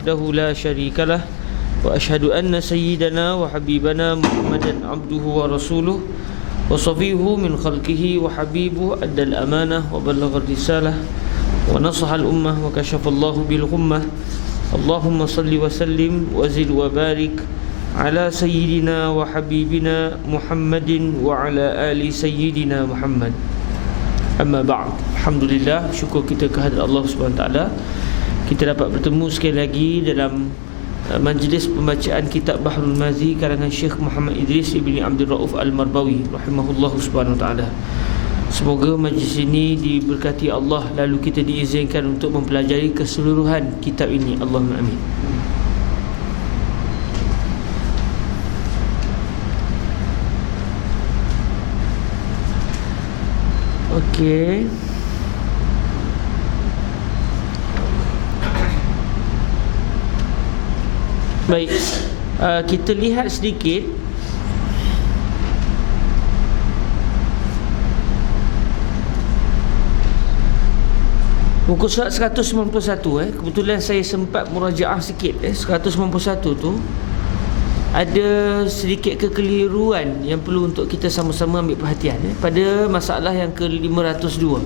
وحده لا شريك له وأشهد أن سيدنا وحبيبنا محمدا عبده ورسوله وصفيه من خلقه وحبيبه أدى الأمانة وبلغ الرسالة ونصح الأمة وكشف الله بالغمة اللهم صل وسلم وزد وبارك على سيدنا وحبيبنا محمد وعلى آل سيدنا محمد. Amma ba'd. Alhamdulillah, syukur kita kehadrat Allah SWT. Kita dapat bertemu sekali lagi dalam majlis pembacaan kitab Bahrul Mazi karangan Syekh Muhammad Idris Ibni Abdul Rauf Al-Marbawi rahimahullah SWT. Semoga majlis ini diberkati Allah, lalu kita diizinkan untuk mempelajari keseluruhan kitab ini. Allahumma amin. Okey. Baik, kita lihat sedikit muka surat 191. Kebetulan saya sempat murajaah sikit. 191 tu ada sedikit kekeliruan yang perlu untuk kita sama-sama ambil perhatian pada masalah yang ke-502.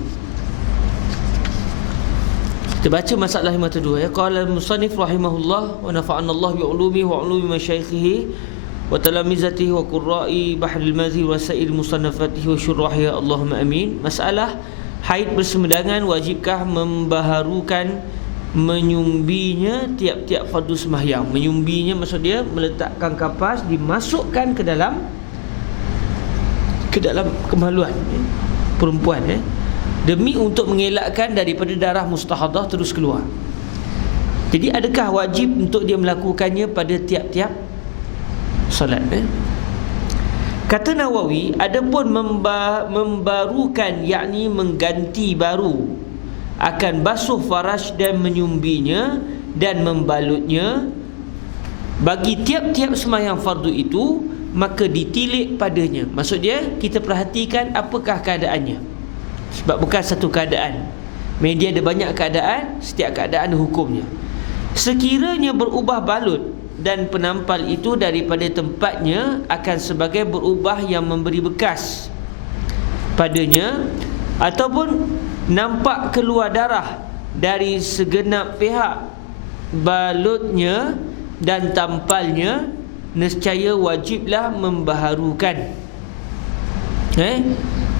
Kita baca masalah 502 Qala al-musannif rahimahullah wa nafa'ana Allah bi ulumi wa ulumi masyaikhihi wa talamizatihi wa qurra'i Bahrul Mazi wa sa'il musannafatihi wa syurrahihi Allahumma amin. Masalah haid bersemedangan, wajibkah membaharukan menyumbinya tiap-tiap fardu sembahyang? Menyumbinya maksud dia meletakkan kapas, dimasukkan ke dalam kemaluan perempuan demi untuk mengelakkan daripada darah mustahadah terus keluar. Jadi adakah wajib untuk dia melakukannya pada tiap-tiap solat? Kata Nawawi, adapun membarukan yakni mengganti baru akan basuh faraj dan menyumbinya dan membalutnya bagi tiap-tiap sembahyang fardu itu, maka ditilik padanya. Maksud dia, kita perhatikan apakah keadaannya. Sebab bukan satu keadaan, media ada banyak keadaan, setiap keadaan ada hukumnya. Sekiranya berubah balut dan penampal itu daripada tempatnya, akan sebagai berubah yang memberi bekas padanya, ataupun nampak keluar darah dari segenap pihak balutnya dan tampalnya, nescaya wajiblah membaharukan.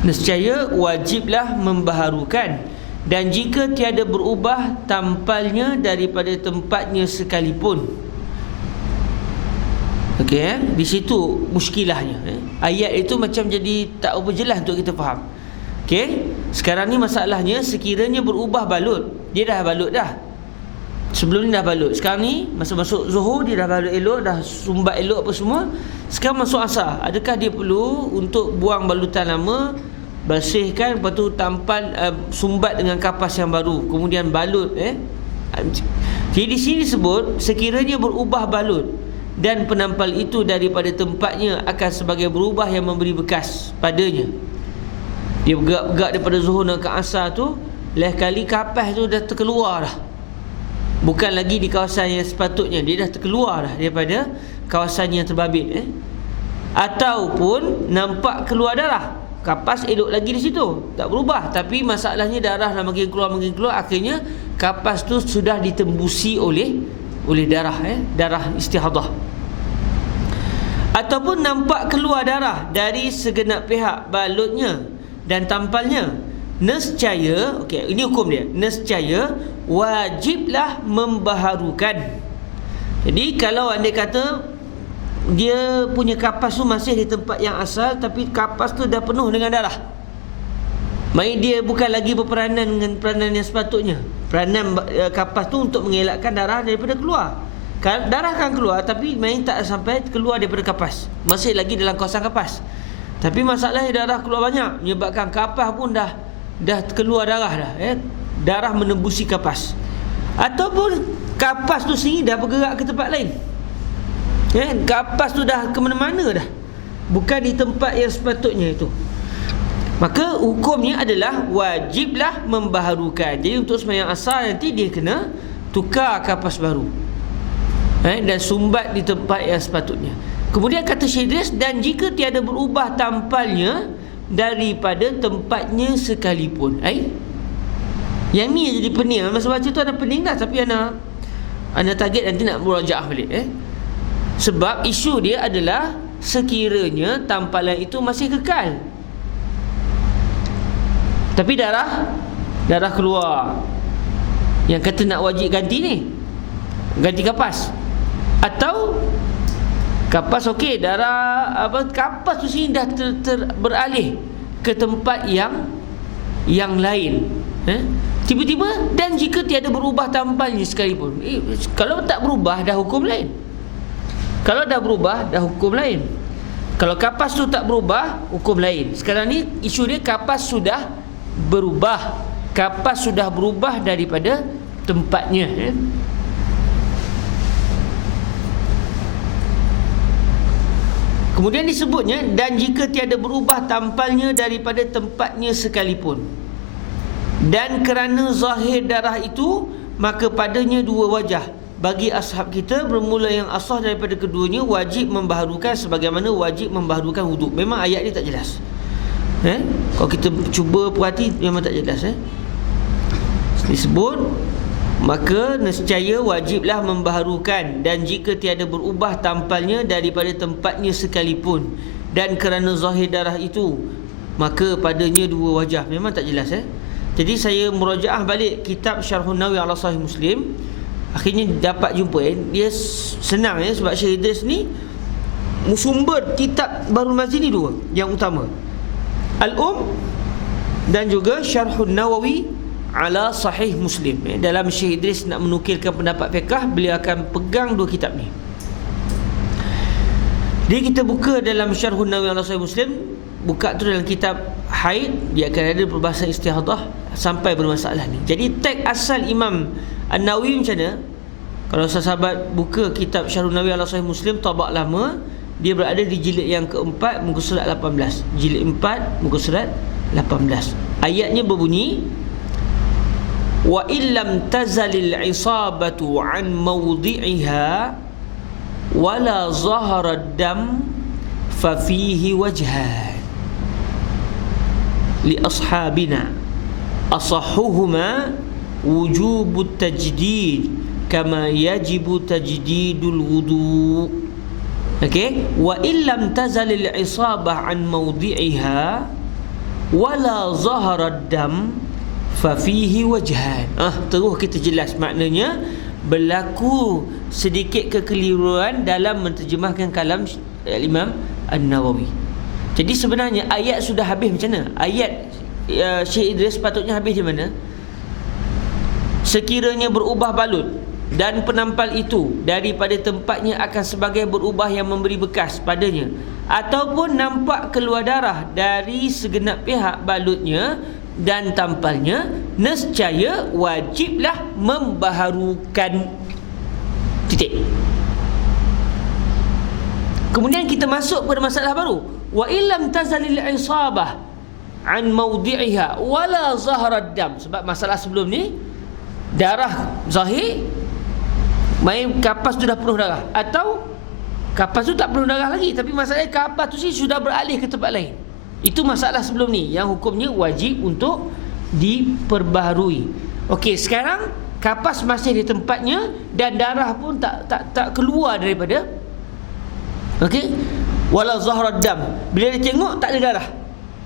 Nescaya wajiblah membaharukan. Dan jika tiada berubah tampalnya daripada tempatnya sekalipun. Okey, di situ muskilahnya. Ayat itu macam jadi tak apa jelas untuk kita faham. Okey, sekarang ni masalahnya sekiranya berubah balut. Dia dah balut dah. Sebelum ni dah balut. Sekarang ni masuk zuhur dia dah balut elok, dah sumbat elok apa semua. Sekarang masuk asar. Adakah dia perlu untuk buang balutan lama, bersihkan, lepas tu tampal, sumbat dengan kapas yang baru, kemudian balut Jadi di sini sebut sekiranya berubah balut dan penampal itu daripada tempatnya, akan sebagai berubah yang memberi bekas padanya. Dia bergerak daripada zuhur ke asar tu, lain kali kapas tu dah terkeluar dah, bukan lagi di kawasan yang sepatutnya, dia dah terkeluar dah daripada kawasan yang terbabit ataupun nampak keluar darah. Kapas elok lagi di situ, tak berubah, tapi masalahnya darah dah makin keluar, akhirnya kapas tu sudah ditembusi oleh darah darah istihadah. Ataupun nampak keluar darah dari segenap pihak balutnya dan tampalnya, nescaya, okey, ini hukum dia, nescaya wajiblah membaharukan. Jadi kalau anda kata dia punya kapas tu masih di tempat yang asal, tapi kapas tu dah penuh dengan darah, main dia bukan lagi berperanan dengan peranan yang sepatutnya. Peranan kapas tu untuk mengelakkan darah daripada keluar. Darah akan keluar, tapi main tak sampai keluar daripada kapas, masih lagi dalam kawasan kapas. Tapi masalahnya darah keluar banyak, menyebabkan kapas pun dah keluar darah dah, darah menembusi kapas. Ataupun kapas tu sendiri dah bergerak ke tempat lain, kapas tu dah ke mana-mana dah, bukan di tempat yang sepatutnya itu. Maka hukumnya adalah wajiblah membaharukan. Jadi untuk sembahyang asar nanti dia kena tukar kapas baru. dan sumbat di tempat yang sepatutnya. Kemudian kata Syekh Idris, dan jika tiada berubah tampalnya daripada tempatnya sekalipun. Yang ni jadi pening. Masa baca tu ada pening dah, tapi ana target nanti nak murajaah balik. Sebab isu dia adalah sekiranya tampalan itu masih kekal, tapi darah keluar, yang kata nak wajib ganti ni, ganti kapas. Atau kapas okey, darah kapas tu sini dah beralih ke tempat yang lain. Tiba-tiba, dan jika tiada berubah tampalnya sekalipun. Kalau tak berubah dah hukum lain. Kalau dah berubah dah hukum lain. Kalau kapas tu tak berubah, hukum lain. Sekarang ni isu dia kapas sudah berubah. Kapas sudah berubah daripada tempatnya. Kemudian disebutnya, dan jika tiada berubah tampalnya daripada tempatnya sekalipun, dan kerana zahir darah itu, maka padanya dua wajah. Bagi ashab kita, bermula yang asah daripada keduanya, wajib membaharukan sebagaimana wajib membaharukan wuduk. Memang ayat ni tak jelas. Kalau kita cuba perhati, memang tak jelas. Disebut, maka nescaya wajiblah membaharukan, dan jika tiada berubah tampalnya daripada tempatnya sekalipun, dan kerana zahir darah itu, maka padanya dua wajah. Memang tak jelas. Jadi saya murajaah balik kitab Syarhun Nawawi ala Sahih Muslim. Akhirnya dapat jumpa. Dia senang sebab Syekh Idris ni sumber kitab Bahrul Mazini dua yang utama, dan juga Syarhun Nawawi ala Sahih Muslim. Dalam Syekh Idris nak menukilkan pendapat fiqh, beliau akan pegang dua kitab ni. Jadi kita buka dalam Syarhun Nawawi ala Sahih Muslim, buka tu dalam kitab haid, dia akan ada perbahasan istihadah sampai bermasalah ni. Jadi tag asal Imam An-Nawawi macam mana? Kalau sahabat buka kitab Syarhun Nawawi ala Sahih Muslim tabak lama, dia berada di jilid yang keempat, muka surat 18. Jilid 4, muka surat 18. Ayatnya berbunyi, wa illam tazalil isabatu an mawdi'iha wala zahara dam fa fihi wajhan li ashabina asahhuhuma wujubut tajdid kama yajibu tajdidul wudu. Okey, wa illam tazalil isabah an mawdi'iha wala zahara dam fa fihi wajhan. Terus kita jelas, maknanya berlaku sedikit kekeliruan dalam menterjemahkan kalam Imam An-Nawawi. Jadi sebenarnya ayat sudah habis macam mana? Ayat Syekh Idris patutnya habis di mana? Sekiranya berubah balut dan penampal itu daripada tempatnya akan sebagai berubah yang memberi bekas padanya, ataupun nampak keluar darah dari segenap pihak balutnya dan tampalnya, nescaya wajiblah membaharukan. Titik. Kemudian kita masuk pada masalah baru, wa illam tazalil isabah an mawdi'iha wala zahrad dam. Sebab masalah sebelum ni darah zahir, main kapas tu dah penuh darah, atau kapas tu tak penuh darah lagi, tapi masalahnya kapas tu sudah beralih ke tempat lain. Itu masalah sebelum ni yang hukumnya wajib untuk diperbaharui. Okey, sekarang kapas masih di tempatnya dan darah pun tak keluar daripada. Okey, wala zahrad dam. Bila dia tengok tak ada darah.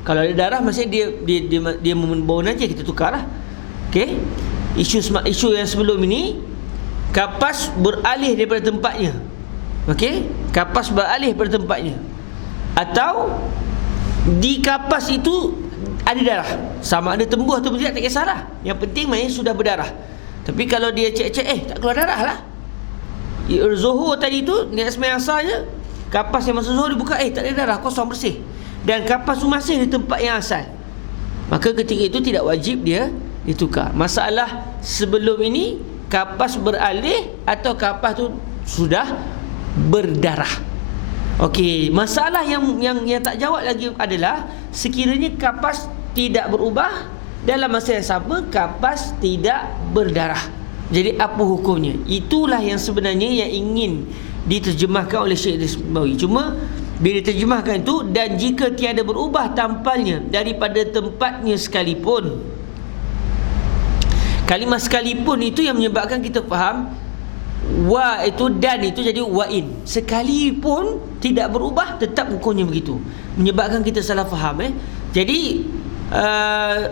Kalau ada darah masih dia membawa najis, kita tukarlah. Okey. Isu yang sebelum ini, kapas beralih daripada tempatnya. Okey, kapas beralih daripada tempatnya, atau di kapas itu ada darah, sama ada tembus atau tidak, tak kisahlah. Yang penting main sudah berdarah. Tapi kalau dia cek tak keluar darah lah. Zuhur tadi tu niat sembahyang asar je, kapas yang masa zuhur dibuka, tak ada darah, kosong bersih, dan kapas tu masih di tempat yang asal, maka ketika itu tidak wajib dia ditukar. Masalah sebelum ini, kapas beralih atau kapas tu sudah berdarah. Okey, masalah yang tak jawab lagi adalah sekiranya kapas tidak berubah, dalam masa yang sama kapas tidak berdarah. Jadi apa hukumnya? Itulah yang sebenarnya yang ingin diterjemahkan oleh Syekh Nawawi. Cuma bila diterjemahkan itu, dan jika tiada berubah tampalnya daripada tempatnya sekalipun. Kalimah sekalipun itu yang menyebabkan kita faham wa itu dan itu jadi wa'in. Sekalipun tidak berubah, tetap hukumnya begitu. Menyebabkan kita salah faham. Jadi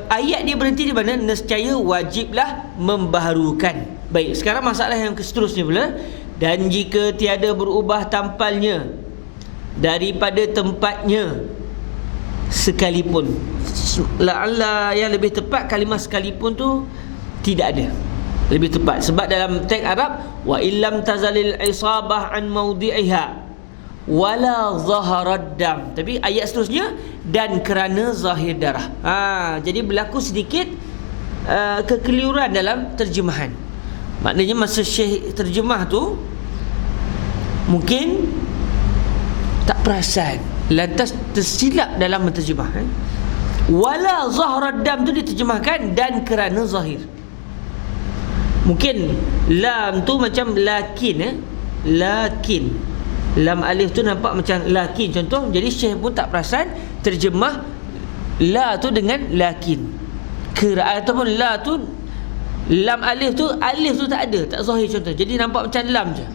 ayat dia berhenti di mana? Nescaya wajiblah membaharukan. Baik, sekarang masalah yang seterusnya pula. Dan jika tiada berubah tampalnya daripada tempatnya sekalipun. La'alla yang lebih tepat kalimah sekalipun tu tidak ada, lebih tepat. Sebab dalam teks Arab, wa illam tazalil isabah an mawdi'iha wala zaharad dam. Tapi ayat seterusnya, dan kerana zahir darah. Jadi berlaku sedikit kekeliruan dalam terjemahan. Maknanya masa Syekh terjemah tu mungkin tak perasan, lantas tersilap dalam menterjemah. Wala zahrad dam tu diterjemahkan dan kerana zahir. Mungkin lam tu macam lakin, lakin. Lam alif tu nampak macam lakin contoh. Jadi Syekh pun tak perasan terjemah la tu dengan lakin. Ataupun la tu, lam alif tu tak ada, tak zahir contoh. Jadi nampak macam lam je.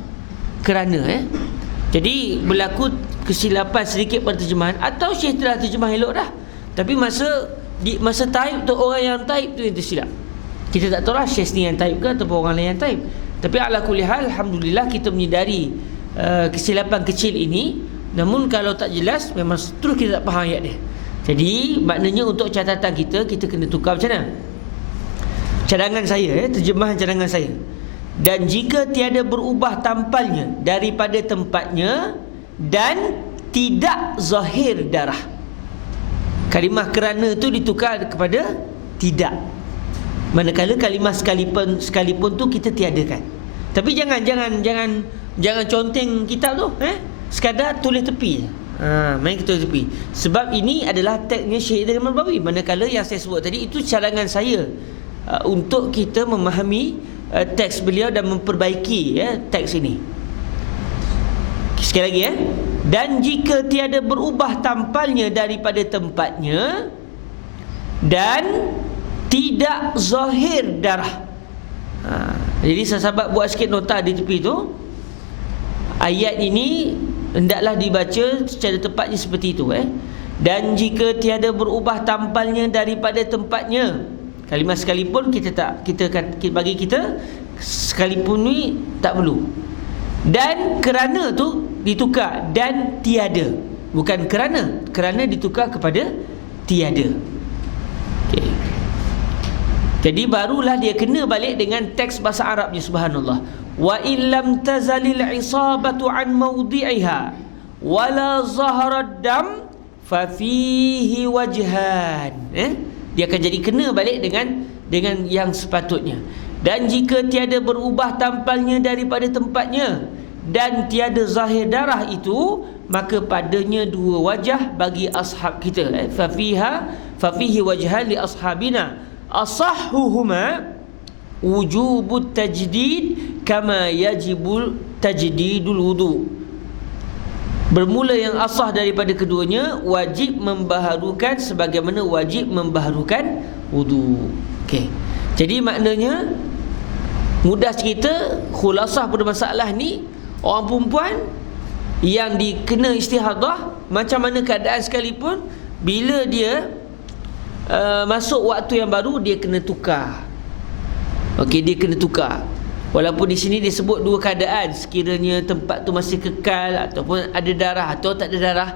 Kerana jadi berlaku kesilapan sedikit pada terjemahan. Atau Syekh telah terjemah elok dah, tapi masa type tu, orang yang type tu yang tersilap. Kita tak tahu lah Syekh ni yang type ke ataupun orang lain yang type. Tapi ala kulli hal, alhamdulillah kita menyedari kesilapan kecil ini. Namun kalau tak jelas, memang terus kita tak faham ayat dia. Jadi maknanya untuk catatan kita kena tukar macam mana? Cadangan saya, terjemahan cadangan saya. Dan jika tiada berubah tampalnya daripada tempatnya dan tidak zahir darah. Kalimah kerana tu ditukar kepada tidak. Manakala kalimah sekalipun tu kita tiadakan. Tapi jangan conteng kitab tu, sekadar tulis tepi je. Main kita tulis tepi. Sebab ini adalah teksnya Syekh Al-Nawawi. Manakala yang saya sebut tadi itu cadangan saya untuk kita memahami teks beliau dan memperbaiki teks ini. Sekali lagi dan jika tiada berubah tampalnya daripada tempatnya dan tidak zahir darah. Jadi sahabat buat sikit nota di tepi tu. Ayat ini hendaklah dibaca secara tepatnya seperti itu. Dan jika tiada berubah tampalnya daripada tempatnya. Kalimah sekalipun bagi kita sekalipun ni tak perlu. Dan kerana tu ditukar dan tiada. Bukan kerana ditukar kepada tiada. Okey. Jadi barulah dia kena balik dengan teks bahasa Arabnya, subhanallah. Wa illam tazalil isabatu an mawdi'iha wala zaharad dam fa fihi wajhan. Dia akan jadi kena balik dengan yang sepatutnya. Dan jika tiada berubah tampalnya daripada tempatnya dan tiada zahir darah itu, maka padanya dua wajah bagi ashab kita. Fa fihi wajhan li ashabina asahhuhuma wujubut tajdid kama yajibul tajdidul wudu. Bermula yang asah daripada keduanya, wajib membaharukan sebagaimana wajib membaharukan wudu. Okey. Jadi maknanya mudah cerita, khulasah pada masalah ni, orang perempuan yang dikena istihadah macam mana keadaan sekalipun, bila dia masuk waktu yang baru, dia kena tukar. Okey, dia kena tukar. Walaupun di sini dia sebut dua keadaan, sekiranya tempat tu masih kekal ataupun ada darah atau tak ada darah.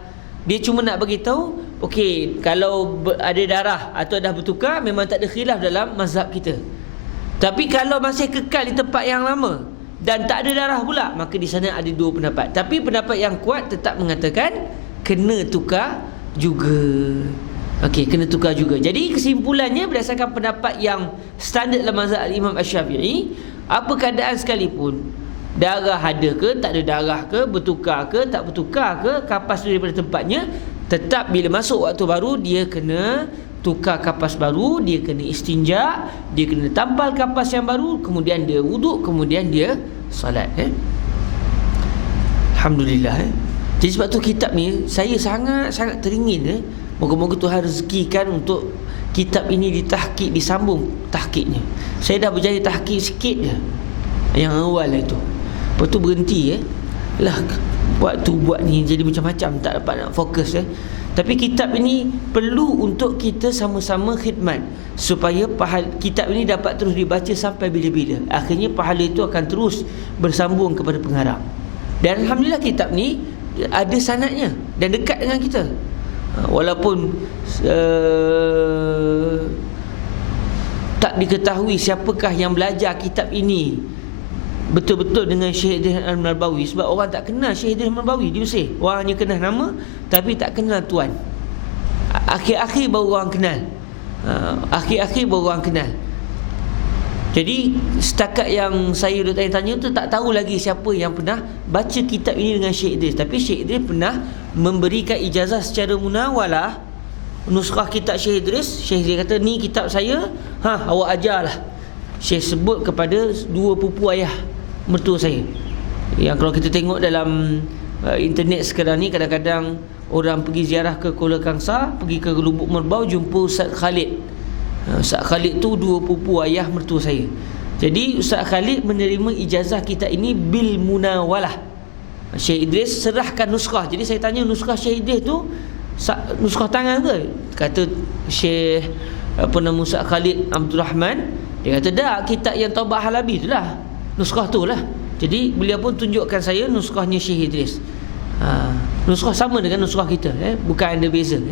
Dia cuma nak bagi tahu, okey, kalau ada darah atau dah bertukar, memang tak ada khilaf dalam mazhab kita. Tapi kalau masih kekal di tempat yang lama dan tak ada darah pula, maka di sana ada dua pendapat. Tapi pendapat yang kuat tetap mengatakan kena tukar juga. Okey, kena tukar juga. Jadi kesimpulannya berdasarkan pendapat yang standard dalam mazhab Imam Asy-Syafi'i, apa keadaan sekalipun, darah ada ke, tak ada darah ke, bertukar ke, tak bertukar ke, kapas tu daripada tempatnya, tetap bila masuk waktu baru dia kena tukar kapas baru, dia kena istinja, dia kena tampal kapas yang baru, kemudian dia wuduk, kemudian dia salat. Alhamdulillah. Jadi sebab tu kitab ni saya sangat teringin. Moga-moga Tuhan rezekikan untuk kitab ini ditahqiq, disambung tahqiqnya. Saya dah berjaya tahqiq sikit je yang awal itu. Lepas tu berhenti lah, buat ni jadi macam-macam, tak dapat nak fokus. Tapi kitab ini perlu untuk kita sama-sama khidmat, supaya kitab ini dapat terus dibaca sampai bila-bila. Akhirnya pahala itu akan terus bersambung kepada pengarang. Dan alhamdulillah kitab ni ada sanadnya dan dekat dengan kita. Walaupun tak diketahui siapakah yang belajar kitab ini betul-betul dengan Syekh Idris Al-Marbawi, sebab orang tak kenal Syekh Idris Al-Marbawi di Mesir. Orang hanya kenal nama tapi tak kenal tuan. Akhir-akhir baru orang kenal. Jadi setakat yang saya duk tanya-tanya tu, tak tahu lagi siapa yang pernah baca kitab ini dengan Syekh Idris. Tapi Syekh Idris pernah memberikan ijazah secara munawalah nuskhah kitab Syekh Idris. Syekh Idris kata, ni kitab saya, awak ajarlah. Syekh sebut kepada dua pupu ayah mertua saya. Yang kalau kita tengok dalam internet sekarang ni, kadang-kadang orang pergi ziarah ke Kuala Kangsar, pergi ke Lubuk Merbau, jumpa Ustaz Khalid. Ustaz Khalid tu dua pupu ayah mertua saya. Jadi Ustaz Khalid menerima ijazah kitab ini bil munawalah. Syekh Idris serahkan nuskhah. Jadi saya tanya, nuskhah Syekh Idris tu nuskhah tangan ke? Kata Syekh Ustaz Khalid Abdul Rahman, dia kata dah, kitab yang Taubah Halabi tu lah, nuskhah tu lah. Jadi beliau pun tunjukkan saya nuskhahnya Syekh Idris. Nuskhah sama dengan nuskhah kita, bukan ada beza.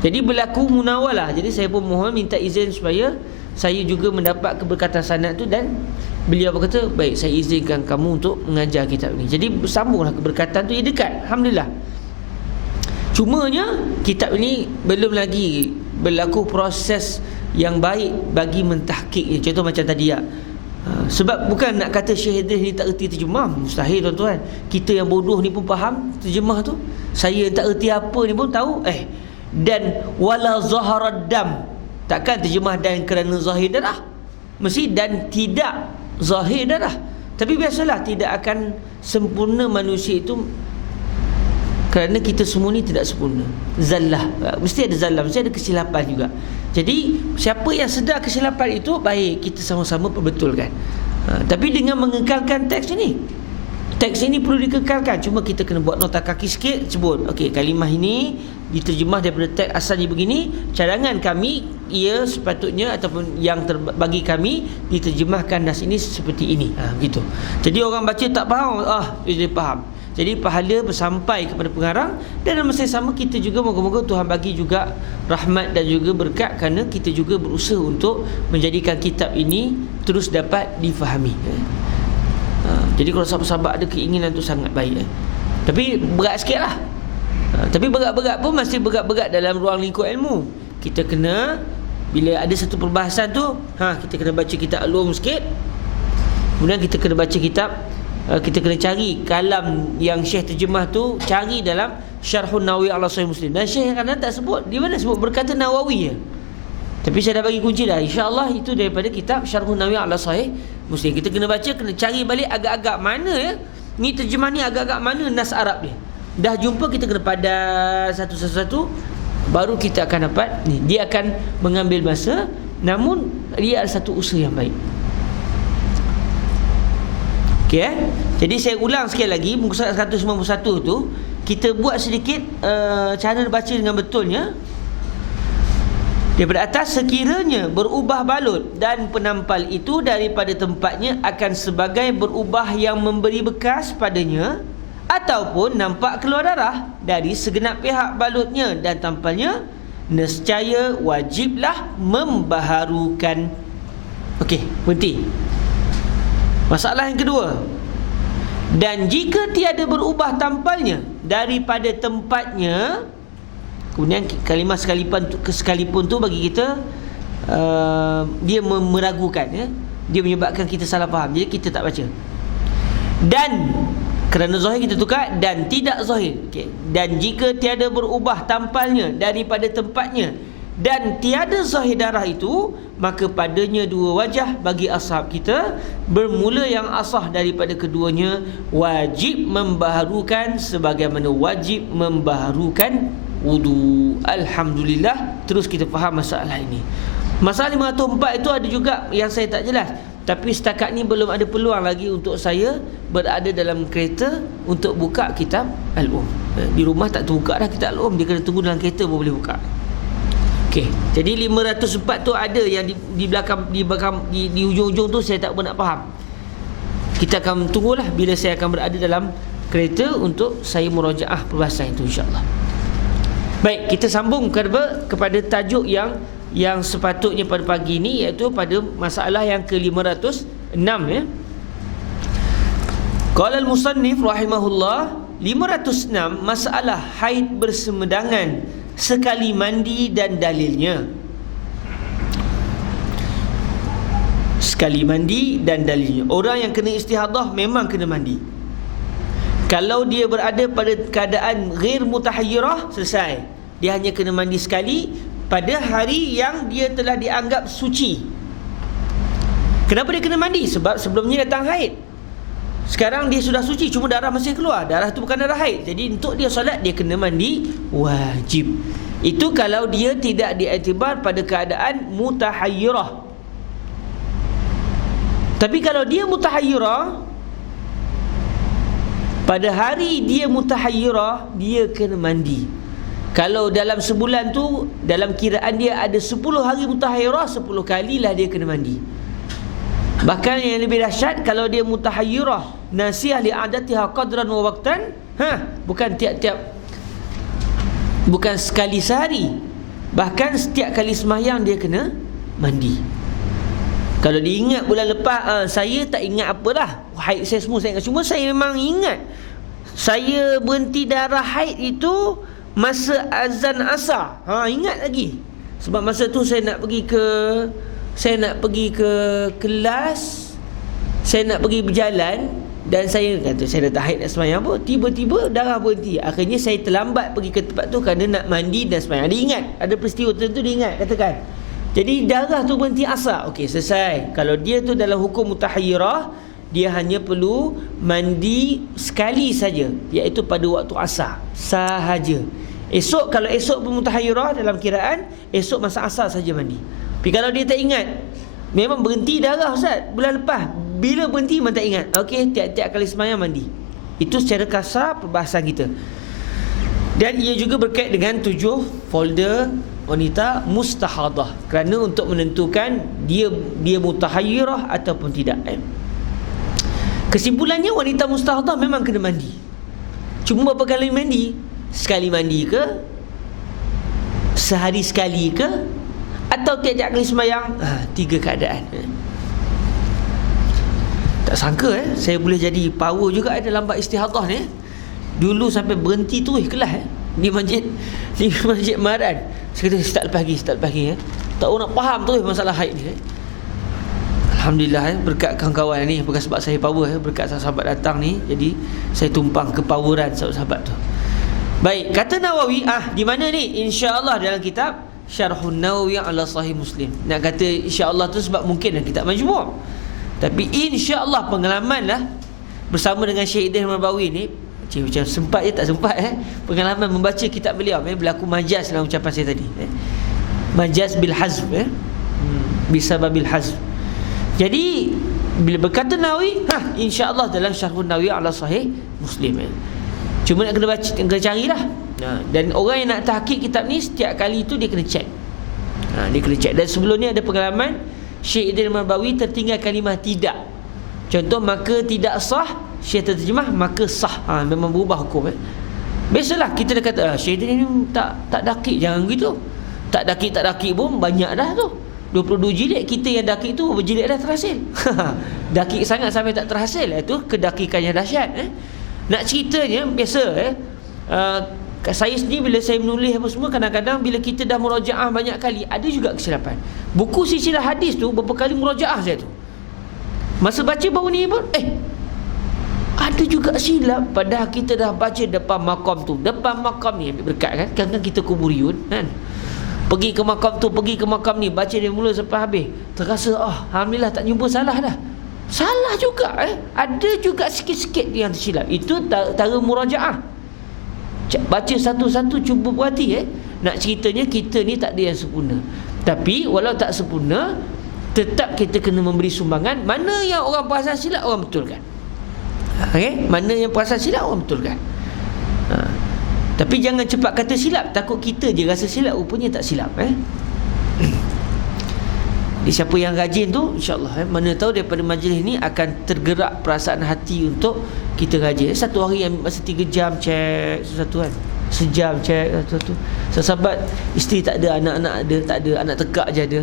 Jadi berlaku munawalah. Jadi saya pun mohon minta izin supaya saya juga mendapat keberkatan sanad tu, dan beliau berkata, baik, saya izinkan kamu untuk mengajar kitab ni. Jadi bersambunglah keberkatan tu, dekat. Alhamdulillah. Cumanya kitab ini belum lagi berlaku proses yang baik bagi mentahqiqnya. Contoh macam tadi sebab bukan nak kata Syekh Idris ni tak erti terjemah, mustahil tuan-tuan. Kita yang bodoh ni pun faham terjemah tu. Saya yang tak erti apa ni pun tahu. Dan wala zaharad dam, takkan terjemah dan kerana zahir darah, mesti dan tidak zahir darah. Tapi biasalah, tidak akan sempurna manusia itu, kerana kita semua ni tidak sempurna. Zallah, mesti ada zallah, mesti ada kesilapan juga. Jadi siapa yang sedar kesilapan itu, baik kita sama-sama perbetulkan. Tapi dengan mengekalkan teks ini, teks ini perlu dikekalkan. Cuma kita kena buat nota kaki sikit, sebut okey, kalimah ini diterjemah daripada teks asalnya begini, cadangan kami ia sepatutnya ataupun yang bagi kami diterjemahkan nas ini seperti ini. Gitu. Jadi orang baca tak faham, dia faham. Jadi pahala bersampai kepada pengarang. Dan dalam masa yang sama, kita juga moga-moga Tuhan bagi juga rahmat dan juga berkat, kerana kita juga berusaha untuk menjadikan kitab ini terus dapat difahami. Jadi kalau sahabat-sahabat ada keinginan tu sangat baik. Tapi berat sikit lah. Tapi berat-berat pun masih berat-berat dalam ruang lingkup ilmu. Kita kena, bila ada satu perbahasan tu, kita kena baca kitab ulum sikit. Kemudian kita kena baca kitab, kita kena cari kalam yang Syekh terjemah tu, cari dalam Syarhun Nawawi ala Sahih Muslim. Dan Syekh kadang tak sebut, di mana sebut berkata Nawawi je. Tapi saya dah bagi kunci dah, insya-Allah itu daripada kitab Syarhun Nawawi ala Sahih Muslim. Kita kena baca, kena cari balik agak-agak mana ni terjemah ni, agak-agak mana nas Arab dia. Dah jumpa, kita kena padas satu-satu, baru kita akan dapat ni. Dia akan mengambil masa, namun dia ada satu usaha yang baik. Okey Jadi saya ulang sekali lagi, muka surat 191 tu kita buat sedikit cara baca dengan betulnya. Daripada atas, sekiranya berubah balut dan penampal itu daripada tempatnya akan sebagai berubah yang memberi bekas padanya, ataupun nampak keluar darah dari segenap pihak balutnya dan tampalnya, nescaya wajiblah membaharukan. Okey, berhenti. Masalah yang kedua, dan jika tiada berubah tampalnya daripada tempatnya, kemudian kalimah sekalipun tu bagi kita dia meragukan, dia menyebabkan kita salah faham, jadi kita tak baca. Dan kerana zahir kita tukar, dan tidak zahir. Dan jika tiada berubah tampalnya daripada tempatnya dan tiada zahir darah itu, maka padanya dua wajah bagi ashab kita. Bermula yang asah daripada keduanya, wajib membaharukan sebagaimana wajib membaharukan wudu. Alhamdulillah, terus kita faham masalah ini. Masalah 504 itu ada juga yang saya tak jelas, tapi setakat ni belum ada peluang lagi untuk saya berada dalam kereta untuk buka kitab Al-Um. Di rumah tak terbuka dah kitab Al-Um, dia kena tunggu dalam kereta baru boleh buka. Okey, jadi 504 tu ada yang di belakang, di ujung-ujung tu saya tak pernah nak faham. Kita akan tunggulah bila saya akan berada dalam kereta untuk saya murajaah perbahasan itu, insya-Allah. Baik, kita sambung kepada tajuk yang sepatutnya pada pagi ini, iaitu pada masalah yang ke-506 ya. Qala al-musannif rahimahullah, 506 masalah haid bersemedangan sekali mandi dan dalilnya. Sekali mandi dan dalilnya. Orang yang kena istihadah memang kena mandi. Kalau dia berada pada keadaan ghair mutahayyirah, selesai. Dia hanya kena mandi sekali pada hari yang dia telah dianggap suci. Kenapa dia kena mandi? Sebab sebelumnya datang haid. Sekarang dia sudah suci, cuma darah masih keluar. Darah itu bukan darah haid. Jadi untuk dia solat, dia kena mandi wajib. Itu kalau dia tidak diiktibar pada keadaan mutahayyirah. Tapi kalau dia mutahayyirah, pada hari dia mutahayyirah, dia kena mandi. Kalau dalam sebulan tu, dalam kiraan dia ada 10 hari mutahayyirah, 10 kalilah dia kena mandi. Bahkan yang lebih dahsyat, kalau dia mutahayyirah nasiyah li'adatiha qadran wa waqtan, bukan bukan sekali sehari, bahkan setiap kali sembahyang dia kena mandi. Kalau dia ingat bulan lepas, saya tak ingat apa dah, haid saya semua saya ingat, cuma saya memang ingat saya berhenti darah haid itu masa azan asar. Ingat lagi. Sebab masa tu saya nak pergi ke kelas, saya nak pergi berjalan, dan saya kata saya dah tak haid nak sembahyang apa, tiba-tiba darah berhenti. Akhirnya saya terlambat pergi ke tempat tu kerana nak mandi dan sembahyang. Dia ingat, ada peristiwa tertentu dia ingat, katakan. Jadi darah tu berhenti asar. Okey, selesai. Kalau dia tu dalam hukum mutahayyirah, dia hanya perlu mandi sekali saja, iaitu pada waktu asar sahaja. Esok, kalau esok pun mutahayyirah dalam kiraan, esok masa asar saja mandi. Tapi kalau dia tak ingat, memang berhenti darah Ustaz bulan lepas, bila berhenti memang tak ingat, okey, tiap-tiap kali sembahyang mandi. Itu secara kasar perbahasan kita. Dan ia juga berkait dengan 7 folder wanita mustahadah, kerana untuk menentukan dia mutahayyirah ataupun tidak. Kesimpulannya, wanita mustahadah memang kena mandi. Cuma berapa kali mandi? Sekali mandi ke? Sehari sekali ke? Atau tiap-tiap kali sembahyang? 3 keadaan. Tak sangka saya boleh jadi power juga dalam bab istihadah ni. Dulu sampai berhenti tu kelas di masjid Maran. Saya kata start lagi tak orang nak faham tu masalah haid ni. Alhamdulillah berkat kawan-kawan ni, bukan sebab saya power, berkat sahabat datang ni, jadi saya tumpang kepoweran sahabat tu. Baik, kata Nawawi, di mana ni? Insya-Allah dalam kitab Syarhun Nawawi ala Sahih Muslim. Nak kata insya-Allah tu sebab mungkin dalam kitab Majmu'. Tapi insya-Allah pengalaman lah bersama dengan Syekh Idris Marbawi ni, macam sempat je tak sempat pengalaman membaca kitab beliau, berlaku majaz dalam ucapan saya tadi. Majaz bil hazf, bisababil hazf. Jadi bila berkata Nawawi, insya-Allah dalam Syarhun Nawawi ala Sahih Muslim. Cuma nak kena baca, kena carilah. Dan orang yang nak tahqiq kitab ni, setiap kali tu dia kena check. Dia kena check. Dan sebelum ni ada pengalaman Syekh Idris Marbawi tertinggal kalimah tidak. Contoh, maka tidak sah, Syekh terjemah maka sah. Memang berubah hukum. Biasalah kita dah kata Syekh Idris ni tak dakik, jangan gitu. Tak dakik pun banyak dah tu. 22 jilid, kita yang dakik tu berapa jilid dah terhasil. Dakik sangat sampai tak terhasil, itu kedakikan yang dahsyat. Nak ceritanya biasa saya sendiri bila saya menulis apa semua, kadang-kadang bila kita dah murajaah banyak kali, ada juga kesilapan. Buku silsilah hadis tu berapa kali murajaah saya tu, masa baca baru ni pun ada juga silap, padahal kita dah baca depan makam tu. Depan makam ni berkat kan, kadang-kadang kita kuburiyun kan, Pergi ke makam tu, pergi ke makam ni, baca dia mula sampai habis, terasa alhamdulillah tak jumpa salah dah. Salah juga ada juga sikit-sikit yang tersilap. Itu cara murajaah. Baca satu-satu, cuba perhati nak ceritanya kita ni tak ada yang sempurna. Tapi walau tak sempurna, tetap kita kena memberi sumbangan. Mana yang orang perasan silap, orang betulkan. Mana yang perasan silap, orang betulkan. Tapi jangan cepat kata silap, takut kita je rasa silap, rupanya tak silap. Jadi siapa yang rajin tu, insyaAllah mana tahu daripada majlis ni akan tergerak perasaan hati untuk kita rajin. Satu hari yang masa 3 jam cek sesuatu kan, sejam cek sesuatu. Sahabat isteri tak ada, anak-anak ada, tak ada, anak tekak je ada,